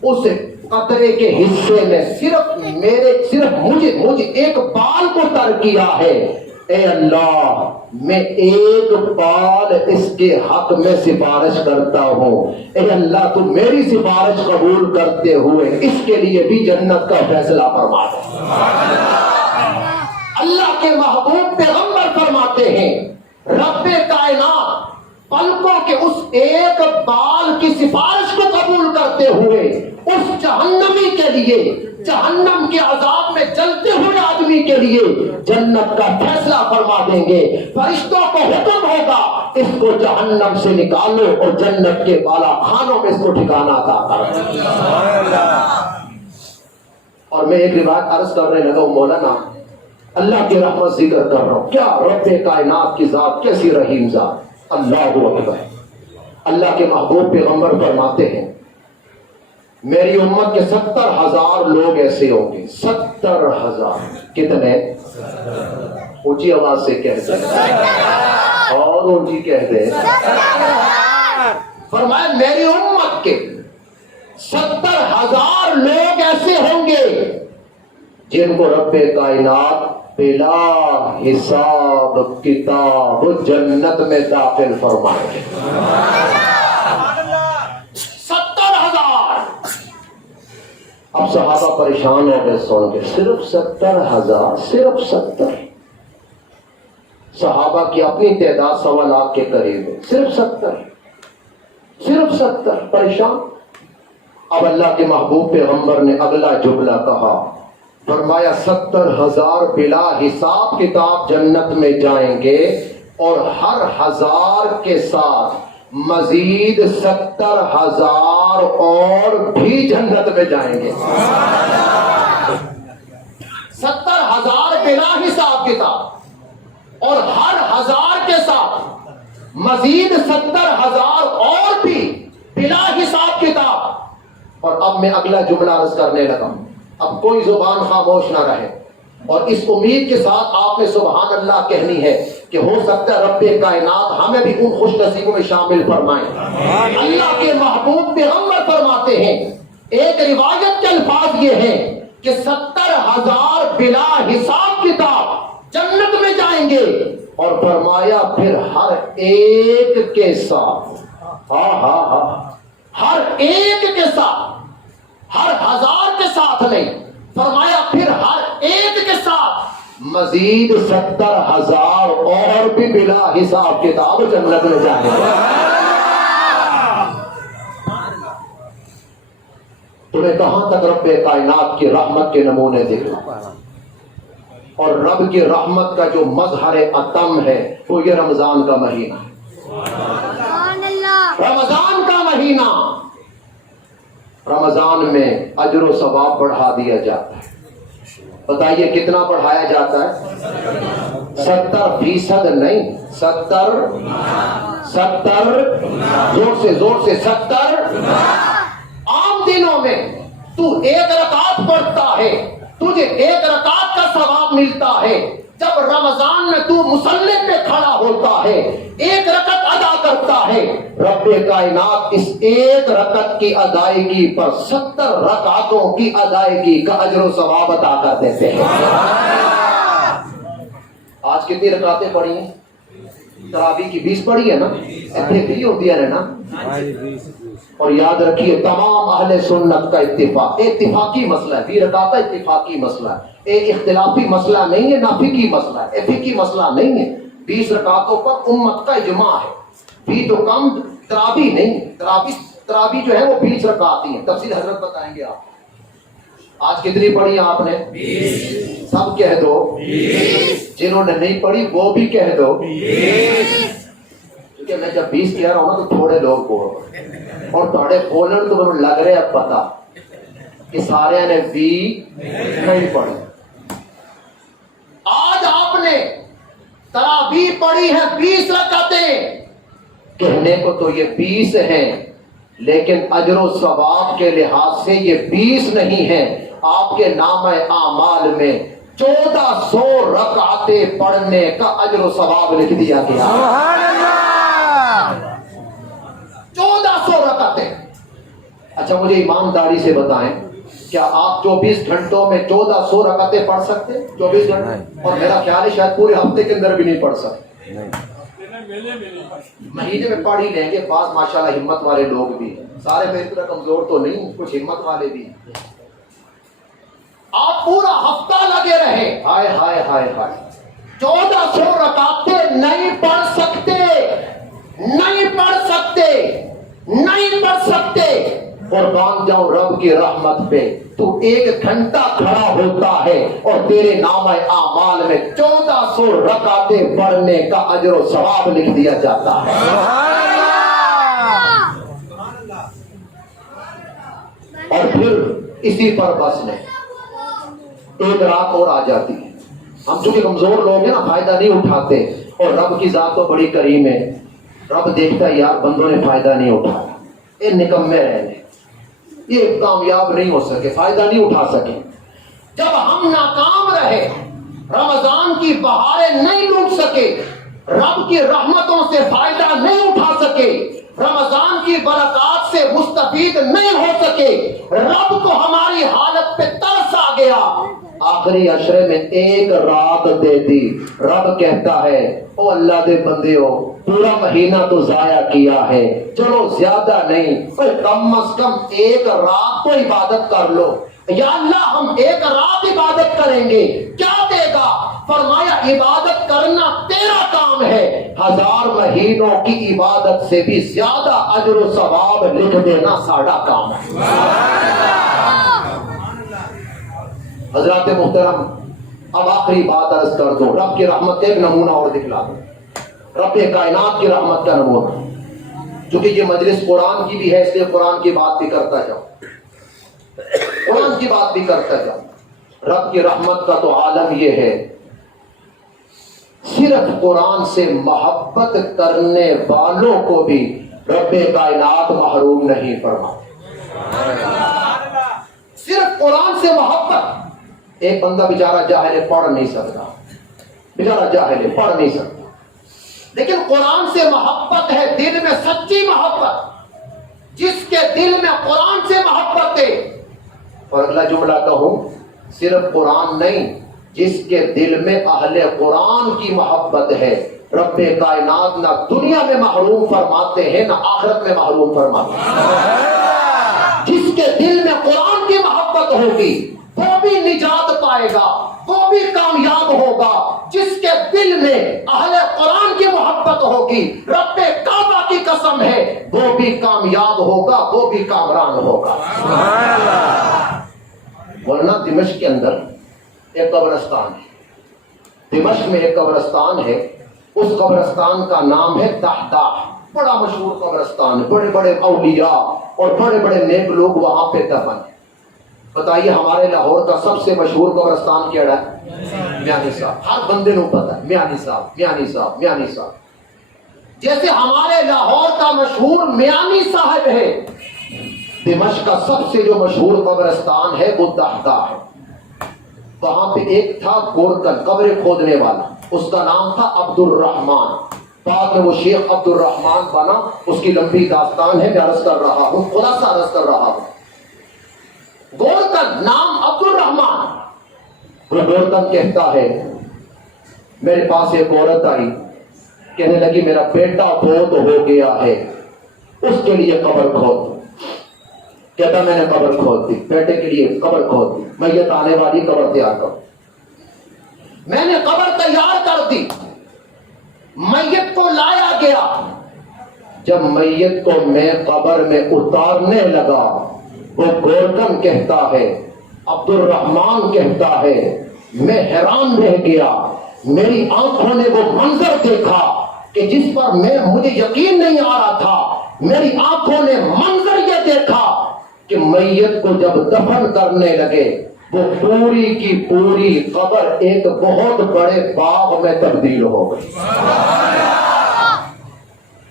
اس قطرے کے حصے میں صرف مجھے ایک بال کو تر کیا ہے، اے اللہ میں ایک بال اس کے حق میں سفارش کرتا ہوں، اے اللہ تو میری سفارش قبول کرتے ہوئے اس کے لیے بھی جنت کا فیصلہ فرما دے۔ اللہ کے محبوب پیغمبر فرماتے ہیں رب کائنات پلکوں کے اس ایک بال کی سفارش کو قبول کرتے ہوئے اس جہنمی کے لیے، جہنم کے عذاب میں جلتے ہوئے آدمی کے لیے جنت کا فیصلہ فرما دیں گے، فرشتوں کو حکم ہوگا اس کو جہنم سے نکالو اور جنت کے بالا خانوں میں اس کو ٹھکانا عطا کرو۔ اور میں ایک روایت عرض کرنے لگا ہوں، مولانا اللہ کی رحمت ذکر کر رہا ہوں، کیا رب کائنات کی ذات کیسی رحیم ذات، اللہ اکبر۔ اللہ کے محبوب پیغمبر فرماتے ہیں میری امت کے 70,000 لوگ ایسے ہوں گے، 70,000، کتنے؟ اونچی آواز سے کہہ دیں اور اونچی کہہ دیں، فرمایا میری امت کے 70,000 لوگ ایسے ہوں گے جن کو رب کائنات بلا حساب کتاب جنت میں داخل فرمائیں گے۔ 70,000۔ اب صحابہ پریشان ہو گئے سن کے، صرف 70,000، صرف 70۔ صحابہ کی اپنی تعداد 1.25 لاکھ کے قریب ہے، صرف 70، صرف 70، پریشان۔ اب اللہ کے محبوب پیغمبر نے اگلا جملہ کہا، فرمایا 70,000 بلا حساب کتاب جنت میں جائیں گے، اور ہر 1000 کے ساتھ مزید 70,000 اور بھی جنت میں جائیں گے۔ 70,000 بلا حساب کتاب، اور ہر 1000 کے ساتھ مزید 70,000 اور بھی بلا حساب کتاب اور اب میں اگلا جملہ عرض کرنے لگا ہوں. اب کوئی زبان خاموش نہ رہے اور اس امید کے ساتھ آپ نے سبحان اللہ کہنی ہے کہ ہو سکتا ہے رب کائنات ہمیں بھی ان خوش نصیبوں میں شامل فرمائیں. اللہ کے محبوب پیغمبر فرماتے ہیں، ایک روایت کے الفاظ یہ ہیں کہ 70,000 بلا حساب کتاب جنت میں جائیں گے، اور فرمایا پھر ہر ایک کے ساتھ ہر ایک کے ساتھ، ہر 1000 کے ساتھ نہیں، فرمایا پھر ہر ایک کے ساتھ مزید 70,000 اور بھی بلا حساب کتاب جنت میں جائیں گے. تمہیں کہاں تک رب کائنات کی رحمت کے نمونے دکھا، اور رب کی رحمت کا جو مظہر اتم ہے وہ یہ رمضان کا مہینہ ہے. رمضان کا مہینہ، رمضان میں اجر و ثواب بڑھا دیا جاتا ہے. بتائیے کتنا بڑھایا جاتا ہے؟ 70% نہیں، 70 زور سے 70. عام دنوں میں تو ایک رکعت پڑھتا ہے، تجھے ایک رکعت کا ثواب ملتا ہے. جب رمضان میں تو مصلی پہ کھڑا ہوتا ہے، ایک رکعت ادا کرتا ہے، رب کائنات اس ایک رکعت کی ادائیگی پر 70 رکعتوں کی ادائیگی کا اجر و ثواب عطا کر دیتے ہیں. آج کتنی رکعتیں پڑھی ہیں؟ تراویح کی 20 پڑھی ہے نا، ایتھے بھی ہوتی ہے نا. اور یاد رکھیے تمام اہل سنت کا اتفاقی مسئلہ ہے. 20 رکعت اتفاقی مسئلہ ہے، ایک اختلافی مسئلہ نہیں ہے، نہ فقہی مسئلہ ہے، فقہی مسئلہ نہیں ہے. 20 رکعتوں پر امت کا اجماع ہے. 20 تو کم تراویح نہیں، تراویح جو ہے وہ 20 رکعت ہی ہیں. تفصیل حضرت بتائیں گے آپ. آج کتنی پڑھی آپ نے؟ 20. سب کہہ دو 20. جنہوں نے نہیں پڑھی وہ بھی کہہ دو 20. کیونکہ میں جب 20 کہہ رہا ہوں نا تو تھوڑے لوگ بول، اور تھوڑے بولن تو مجھے لگ رہے اب پتا کہ سارے نے بھی نہیں پڑھی. آج آپ نے تراویح پڑھی ہے 20 رکعتیں، کہنے کو تو یہ 20 ہیں لیکن اجر و ثواب کے لحاظ سے یہ 20 نہیں ہیں. آپ کے نامہ اعمال میں 1400 رکعتیں پڑھنے کا اجر و ثواب لکھ دیا گیا. 1400 رکعتیں. اچھا مجھے ایمانداری سے بتائیں، کیا آپ 24 گھنٹوں میں 1400 رکعتیں پڑھ سکتے؟ 24 گھنٹے؟ اور میرا خیال ہے شاید پورے ہفتے کے اندر بھی نہیں پڑھ سکتے. مہینے میں پڑھ ہی لیں گے. بعض ماشاءاللہ ہمت والے لوگ بھی ہیں، سارے میری طرح کمزور تو نہیں، کچھ ہمت والے بھی ہیں. آپ پورا ہفتہ لگے رہے، ہائے ہائے ہائے ہائے 1400 رکعتیں نہیں پڑھ سکتے، نہیں پڑھ سکتے، نہیں پڑھ سکتے. قربان جاؤں رب کی رحمت پہ، تو 1 گھنٹہ کھڑا ہوتا ہے اور تیرے نامہ اعمال میں 1400 رکعتیں پڑھنے کا اجر و ثواب لکھ دیا جاتا ہے. اور پھر اسی پر بس میں 1 رات اور آ جاتی ہے. ہم چونکہ کمزور لوگ ہیں نا، فائدہ نہیں اٹھاتے. اور رب کی ذات تو بڑی کریم ہے، رب دیکھتا ہے یار بندوں نے فائدہ نہیں اٹھایا، یہ نکمے رہے، یہ کامیاب نہیں ہو سکے، فائدہ نہیں اٹھا سکے. جب ہم ناکام رہے، رمضان کی بہاریں نہیں لوٹ سکے، رب کی رحمتوں سے فائدہ نہیں اٹھا سکے، رمضان کی برکات سے مستفید نہیں ہو سکے، رب کو ہماری حالت پہ ترس آ گیا، آخری عشرے میں 1 رات دے دی. رب کہتا ہے او اللہ دے بندیو، پورا مہینہ تو ضائع کیا ہے، چلو زیادہ نہیں، کم از کم 1 رات تو عبادت کر لو. یا اللہ ہم 1 رات عبادت کریں گے، کیا دے گا؟ فرمایا عبادت کرنا تیرا کام ہے، 1000 مہینوں کی عبادت سے بھی زیادہ اجر و ثواب لکھ دینا ساڑا کام ہے. حضرات محترم، اب آخری بات عرض کر دو. رب کی رحمت ایک نمونہ اور دکھلا دو، رب کائنات کی رحمت کا نمونہ. چونکہ یہ مجلس قرآن کی بھی ہے اس لیے قرآن کی بات بھی کرتا جاؤ، قرآن کی بات بھی کرتا جاؤ. رب کی رحمت کا تو عالم یہ ہے، صرف قرآن سے محبت کرنے والوں کو بھی رب کائنات محروم نہیں فرماتا. سے محبت، ایک بندہ بیچارہ جاہل ہے، پڑھ نہیں سکتا، بیچارہ جاہل ہے، پڑھ نہیں سکتا، لیکن قرآن سے محبت ہے، دل میں سچی محبت، جس کے دل میں قرآن سے محبت ہے۔ اور اگلا جملہ کہوں، صرف قرآن نہیں، جس کے دل میں اہل قرآن کی محبت ہے، رب کائنات نہ دنیا میں محروم فرماتے ہیں نہ آخرت میں محروم فرماتے ہیں۔ جس کے دل میں قرآن کی محبت ہوگی وہ بھی نجات پائے گا، وہ بھی کامیاب ہوگا۔ جس کے دل میں اہل قرآن کی محبت ہوگی، رب کعبہ کی قسم ہے، وہ بھی کامیاب ہوگا، وہ بھی کامران ہوگا۔ ورنہ دمشق کے اندر ایک قبرستان ہے، دمشق میں ایک قبرستان ہے، اس قبرستان کا نام ہے دحداح، بڑا مشہور قبرستان ہے، بڑے بڑے اولیاء اور بڑے بڑے نیک لوگ وہاں پہ دفن ہیں۔ بتائیے ہمارے لاہور کا سب سے مشہور قبرستان کیڑا ہے؟ میانی صاحب، ہر بندے کو پتا ہے، میانی صاحب، میانی صاحب، میانی صاحب۔ جیسے ہمارے لاہور کا مشہور میانی صاحب ہے، دمشق کا سب سے جو مشہور قبرستان ہے وہ دحداح ہے۔ وہاں پہ ایک تھا گورکن، قبر کھودنے والا، اس کا نام تھا عبد الرحمن، بعد میں وہ شیخ عبد الرحمن بنا، اس کی لمبی داستان ہے، میں عرض کر رہا ہوں، خلاصہ عرض کر رہا ہوں۔ گورکن نام عبد الرحمن، وہ گورکن کہتا ہے، میرے پاس ایک عورت آئی، کہنے لگی میرا بیٹا فوت ہو گیا ہے، اس کے لیے قبر کھود۔ کہتا میں نے قبر کھود دی، بیٹے کے لیے قبر کھود دی، میت آنے والی قبر تیار کرو۔ میں نے قبر تیار کر دی، میت کو لایا گیا، جب میت کو میں قبر میں اتارنے لگا، وہ گورکن کہتا ہے، عبد الرحمن کہتا ہے، میں حیران رہ گیا، میری آنکھوں نے وہ منظر دیکھا کہ جس پر مجھے یقین نہیں آ رہا تھا، میری آنکھوں نے منظر یہ دیکھا کہ میت کو جب دفن کرنے لگے، وہ پوری کی پوری قبر ایک بہت بڑے باغ میں تبدیل ہو گئی۔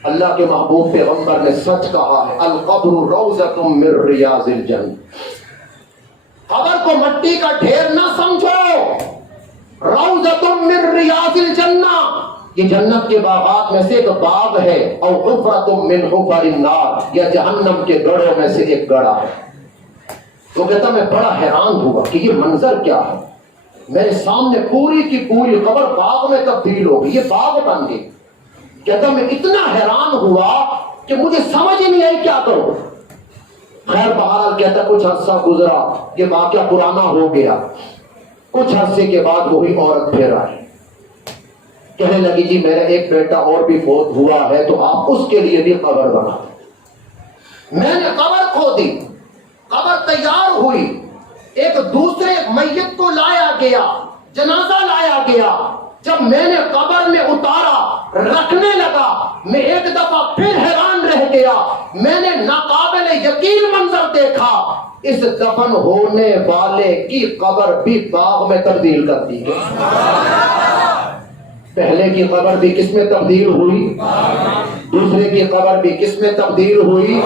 اللہ کے محبوب پیغمبر نے سچ کہا ہے، القبر روضۃ من ریاض الجنہ۔ قبر کو مٹی کا ڈھیر نہ سمجھو، روضۃ من ریاض الجنہ، یہ جنت کے باغات میں سے ایک باغ ہے، اور حفرۃ من حفر النار، یا جہنم کے گڑھوں میں سے ایک گڑھا ہے۔ تو کہتا میں بڑا حیران ہوا کہ یہ منظر کیا ہے، میرے سامنے پوری کی پوری قبر باغ میں تبدیل ہو گئی، یہ باغ بن گئی۔ کہتا میں اتنا حیران ہوا کہ مجھے سمجھ ہی نہیں آئی کیا کروں۔ خیر بہرحال کہتا کچھ عرصہ گزرا، یہ واقعہ پرانا ہو گیا، کچھ عرصے کے بعد وہی عورت پھر آئی، کہنے لگی جی میرا ایک بیٹا اور بھی فوت ہوا ہے، تو آپ اس کے لیے بھی قبر بنا دیں۔ میں نے قبر کھودی، قبر تیار ہوئی، ایک دوسرے میت کو لایا گیا، جنازہ لایا گیا، جب میں نے قبر میں اتارا، رکھنے لگا، میں ایک دفعہ پھر حیران رہ گیا، میں نے ناقابل یقین منظر دیکھا، اس دفن ہونے والے کی قبر بھی باغ میں تبدیل کر دی گئی۔ پہلے کی قبر بھی کس میں تبدیل ہوئی؟ دوسرے کی قبر بھی کس میں تبدیل ہوئی؟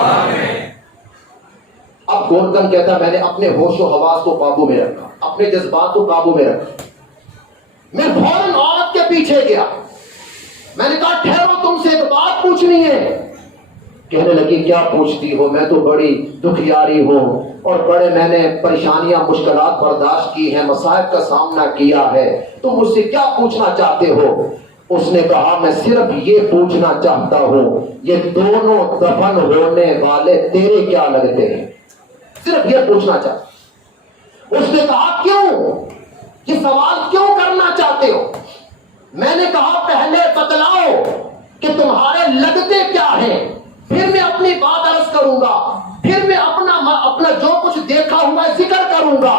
اب گورکن کہتا میں نے اپنے ہوش و حواس کو قابو میں رکھا، اپنے جذبات کو قابو میں رکھا، میں فوراً عورت کے پیچھے گیا، میں نے کہا ٹھہرو تم سے ایک بات پوچھنی ہے۔ کہنے لگی کیا پوچھتی ہو؟ میں تو بڑی دکھیاری ہوں اور بڑے میں نے پریشانیاں مشکلات برداشت کی ہیں، مصائب کا سامنا کیا ہے، تم مجھ سے کیا پوچھنا چاہتے ہو؟ اس نے کہا میں صرف یہ پوچھنا چاہتا ہوں، یہ دونوں دفن ہونے والے تیرے کیا لگتے ہیں؟ صرف یہ پوچھنا چاہتا۔ اس نے کہا کیوں؟ یہ سوال کیوں کرنا چاہتے ہو؟ میں نے کہا پہلے بتلاؤ کہ تمہارے لگتے کیا ہیں، پھر میں اپنی بات عرض کروں گا، پھر میں اپنا جو کچھ دیکھا ہوا ذکر کروں گا۔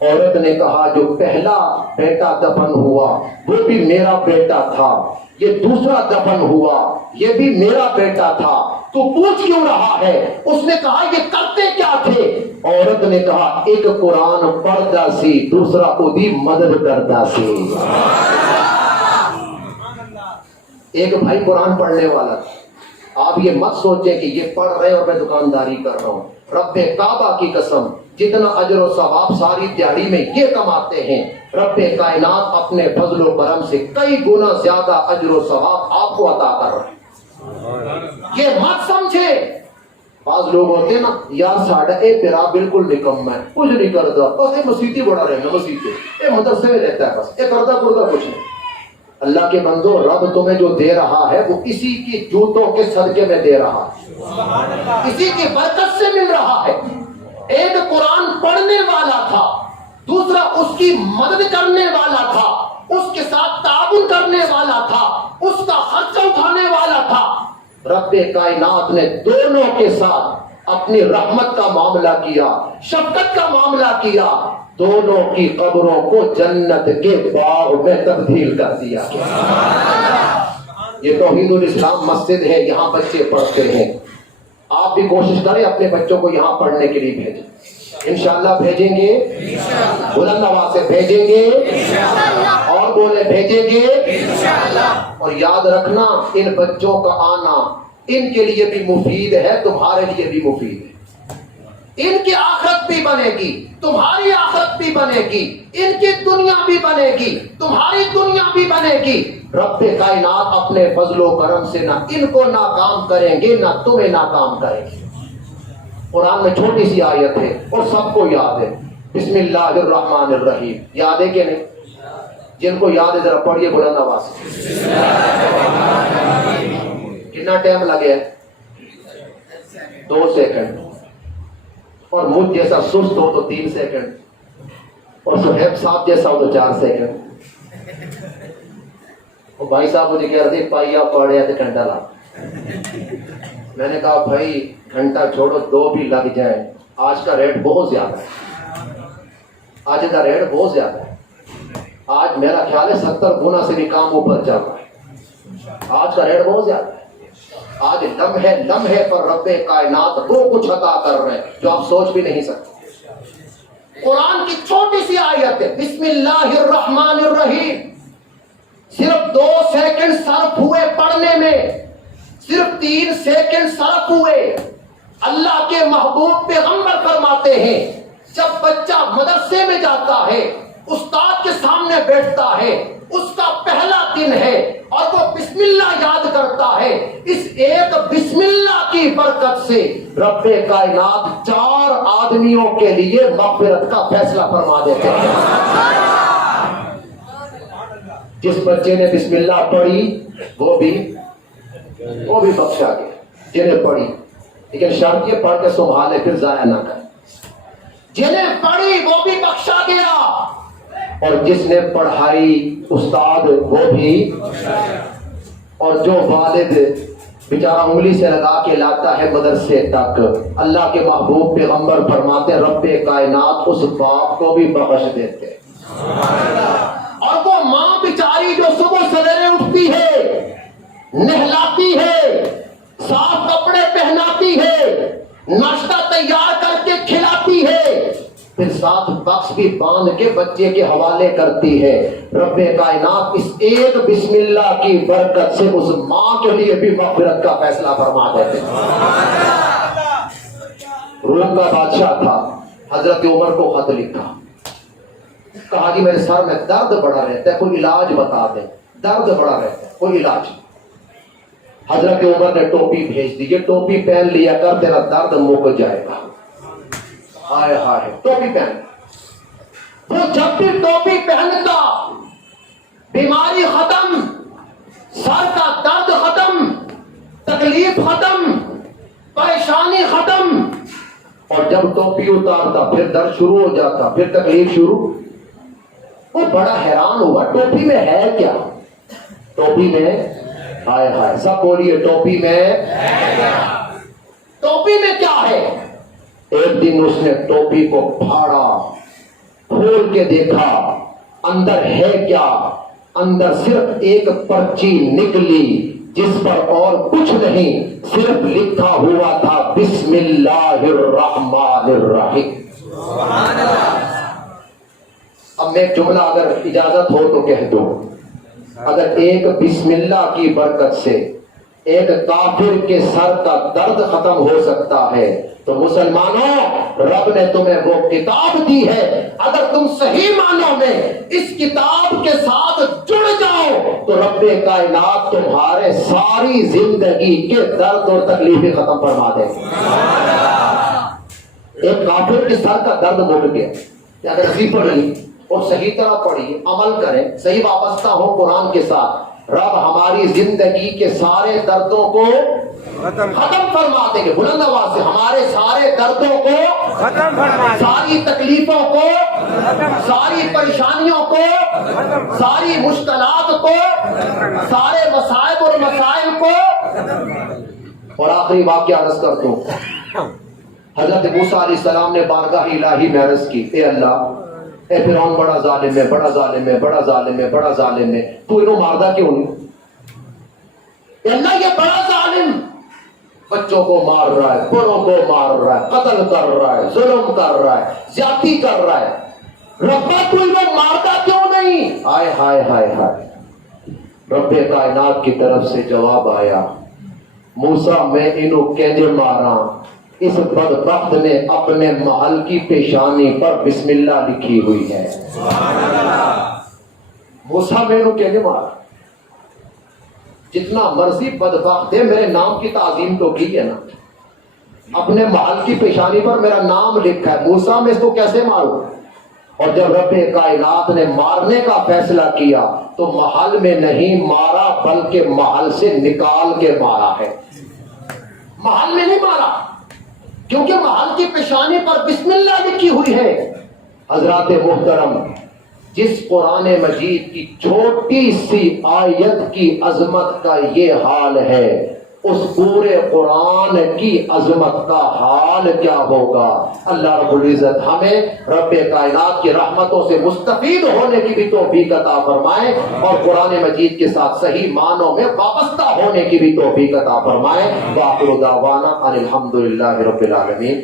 عورت نے کہا جو پہلا بیٹا دفن ہوا وہ بھی میرا بیٹا تھا، یہ دوسرا دفن ہوا یہ بھی میرا بیٹا تھا، تو پوچھ کیوں رہا ہے؟ اس نے کہا یہ کرتے کیا تھے؟ عورت نے کہا ایک قرآن پڑھتا سی، دوسرا اودی مدد کرتا سی۔ ایک بھائی قرآن پڑھنے والا تھا، آپ یہ مت سوچیں کہ یہ پڑھ رہے اور میں دکانداری کر رہا ہوں، رب کعبہ کی قسم جتنا اجر و ثواب ساری دیہڑی میں یہ کماتے ہیں، رب کائنات اپنے فضل و کرم سے کئی گنا زیادہ اجر و ثواب آپ کو عطا کر رہے ہیں۔ یہ مت سمجھے، بعض لوگ ہوتے ہیں نا، یار ساڈا اے پیرا بالکل نکم ہے، کچھ نہیں کرتا، بس یہ مسیتی بڑا رہنا، مسیتے یہ مدرسے میں رہتا ہے، بس یہ کرتا کرتا کچھ نہیں۔ اللہ کے بندو، رب تمہیں جو دے رہا ہے وہ اسی کی جوتوں کے صدقے میں دے رہا ہے، اسی کی برکت سے مل رہا ہے۔ ایک قرآن پڑھنے والا تھا، دوسرا اس کی مدد کرنے والا تھا، اس کے ساتھ تعاون کرنے والا تھا، اس کا خرچہ اٹھانے والا تھا۔ رب کائنات نے دونوں کے ساتھ اپنی رحمت کا معاملہ کیا، شفقت کا معاملہ کیا، دونوں کی قبروں کو جنت کے باغ میں تبدیل کر دیا۔ یہ توحید الاسلام مسجد ہے، یہاں بچے پڑھتے ہیں۔ آپ بھی کوشش کریں اپنے بچوں کو یہاں پڑھنے کے لیے بھیجیں، انشاءاللہ بھیجیں گے، بلند آواز سے بھیجیں گے، اور بولے بھیجیں گے، اور یاد رکھنا ان بچوں کا آنا ان کے لیے بھی مفید ہے، تمہارے لیے بھی مفید ہے۔ ان کی آخرت بھی بنے گی، تمہاری آخرت بھی بنے گی، ان کی دنیا بھی بنے گی، تمہاری دنیا بھی بنے گی۔ رب کائنات اپنے فضل و کرم سے نہ ان کو ناکام کریں گے، نہ تمہیں ناکام کریں گے۔ قرآن میں چھوٹی سی آیت ہے اور سب کو یاد ہے، بسم اللہ الرحمن الرحیم، یاد ہے کہ نہیں؟ جن کو یاد ہے ذرا پڑھیے بلند آواز سے۔ کتنا ٹائم لگے؟ 2 سیکنڈ، اور مجھ جیسا سست ہو تو 3 سیکنڈ، اور سہیب صاحب جیسا ہو تو 4 سیکنڈ۔ وہ بھائی صاحب مجھے کہہ رہے تھے پائیا پڑھے تو گھنٹہ لا، میں نے کہا بھائی گھنٹہ چھوڑو 2 بھی لگ جائیں، آج کا ریٹ بہت زیادہ ہے، آج کا ریٹ بہت زیادہ ہے، آج میرا خیال ہے 70 گنا سے بھی کام اوپر چل رہا ہے، آج کا ریٹ بہت زیادہ ہے۔ آج لمحے لمحے پر رب کائنات وہ کچھ عطا کر رہے ہیں جو آپ سوچ بھی نہیں سکتے۔ قرآن کی چھوٹی سی آیت ہے، بسم اللہ الرحمن الرحیم، صرف 2 سیکنڈ صرف ہوئے پڑھنے میں، صرف 3 سیکنڈ صرف ہوئے۔ اللہ کے محبوب پیغمبر فرماتے ہیں جب بچہ مدرسے میں جاتا ہے، استاد کے سامنے بیٹھتا ہے، اس کا پہلا دن ہے اور وہ بسم اللہ یاد کرتا ہے، اس ایک بسم اللہ کی برکت سے رب کائنات 4 آدمیوں کے لیے مغفرت کا فیصلہ فرما دیتے ہیں۔ جس بچے نے بسم اللہ پڑھی وہ بھی بخشا گیا، جنہیں پڑھی، لیکن شرط یہ پڑھ کے سنبھالے پھر ضائع نہ کرے۔ جنہیں پڑھی وہ بھی بخشا گیا، اور جس نے پڑھائی استاد وہ بھی، اور جو والد بیچارہ انگلی سے لگا کے لاتا ہے مدرسے تک، اللہ کے محبوب پیغمبر فرماتے ہیں رب کائنات اس باپ کو بھی بخش دیتے۔ اور وہ ماں بیچاری جو صبح سویرے اٹھتی ہے، نہلاتی ہے، صاف کپڑے پہناتی ہے، ناشتہ تیار کر کے کھلاتی ہے، پھر ساتھ بخش بھی باندھ کے بچے کے حوالے کرتی ہے، رب کائنات اس ایک بسم اللہ کی برکت سے اس ماں کے لیے بھی مغفرت کا فیصلہ فرما دیتے ہیں۔ روم کا بادشاہ تھا، حضرت عمر کو خط لکھا، کہا جی میرے سر میں درد بڑا رہتا ہے، کوئی علاج بتا دیں، درد بڑا رہتا ہے، کوئی علاج۔ حضرت عمر نے ٹوپی بھیج دی، یہ ٹوپی پہن لیا کر تیرا درد مک جائے گا۔ ہائے ہائے، ٹوپی پہن، وہ جب بھی ٹوپی پہنتا بیماری ختم، سر کا درد ختم، تکلیف ختم، پریشانی ختم، اور جب ٹوپی اتارتا پھر درد شروع ہو جاتا، پھر تکلیف شروع۔ وہ بڑا حیران ہوا ٹوپی میں ہے کیا، ٹوپی میں، ہائے ہائے سب بولیے ٹوپی میں، ٹوپی میں کیا ہے؟ ایک دن اس نے ٹوپی کو پھاڑا، کھول کے دیکھا اندر ہے کیا، اندر صرف ایک پرچی نکلی جس پر اور کچھ نہیں، صرف لکھا ہوا تھا بسم اللہ الرحمن الرحیم۔ اب میں ایک جملہ اگر اجازت ہو تو کہہ دوں، اگر ایک بسم اللہ کی برکت سے ایک کافر کے سر کا درد ختم ہو سکتا ہے، تو مسلمانوں رب نے تمہیں وہ کتاب دی ہے، اگر تم صحیح معنوں میں اس کتاب کے ساتھ جڑ جاؤ تو رب کائنات تمہارے ساری زندگی کے درد اور تکلیفیں ختم فرما دے۔ ایک کافر کے سر کا درد مٹ گیا کہ اگر صحیح پڑھی اور صحیح طرح پڑھی، عمل کریں، صحیح وابستہ ہو قرآن کے ساتھ، رب ہماری زندگی کے سارے دردوں کو ختم فرما دیں گے۔ بلند آواز سے ہمارے سارے دردوں کو ختم فرما دیں، ساری تکلیفوں کو، ساری پریشانیوں کو، ساری مشکلات کو، سارے مصائب اور مسائل کو۔ اور آخری واقعہ عرض کرتا ہوں، حضرت موسیٰ علیہ السلام نے بارگاہ الہی میں عرض کی، اے اللہ، اے فرعون بڑا ظالم ہے، بڑا ظالم ہے، بڑا ظالم ہے، بڑا ظالم ہے، تو انہوں ماردہ کیوں نہیں؟ اے اللہ یہ بڑا ظالم بچوں کو مار رہا ہے، بڑوں کو مار رہا ہے، قتل کر رہا ہے، ظلم کر رہا ہے، زیادتی کر رہا ہے، ربا تو انہوں ماردہ کیوں نہیں؟ ہائے ہائے ہائے ہائے، رب کائنات کی طرف سے جواب آیا، موسیٰ میں انہوں کینجے مارا، اس بدبخت نے اپنے محل کی پیشانی پر بسم اللہ لکھی ہوئی ہے۔ موسیٰ میں انہوں کینجے مارا، جتنا مرضی بدبخت ہے میرے نام کی تعظیم تو کی ہے نا، اپنے محل کی پیشانی پر میرا نام لکھا ہے، موسیٰ میں اس کو کیسے ماروں؟ اور جب رب کائنات نے مارنے کا فیصلہ کیا تو محل میں نہیں مارا بلکہ محل سے نکال کے مارا ہے، محل میں نہیں مارا، کیونکہ محل کی پیشانی پر بسم اللہ لکھی ہوئی ہے۔ حضرات محترم، جس قرآن مجید کی چھوٹی سی آیت کی عظمت کا یہ حال ہے، اس پورے قرآن کی عظمت کا حال کیا ہوگا؟ اللہ رب العزت ہمیں رب کائنات کی رحمتوں سے مستفید ہونے کی بھی توفیق عطا فرمائے، اور قرآن مجید کے ساتھ صحیح معنوں میں وابستہ ہونے کی بھی توفیق عطا فرمائے۔ وآخر دعوانا ان الحمد للہ رب العالمین۔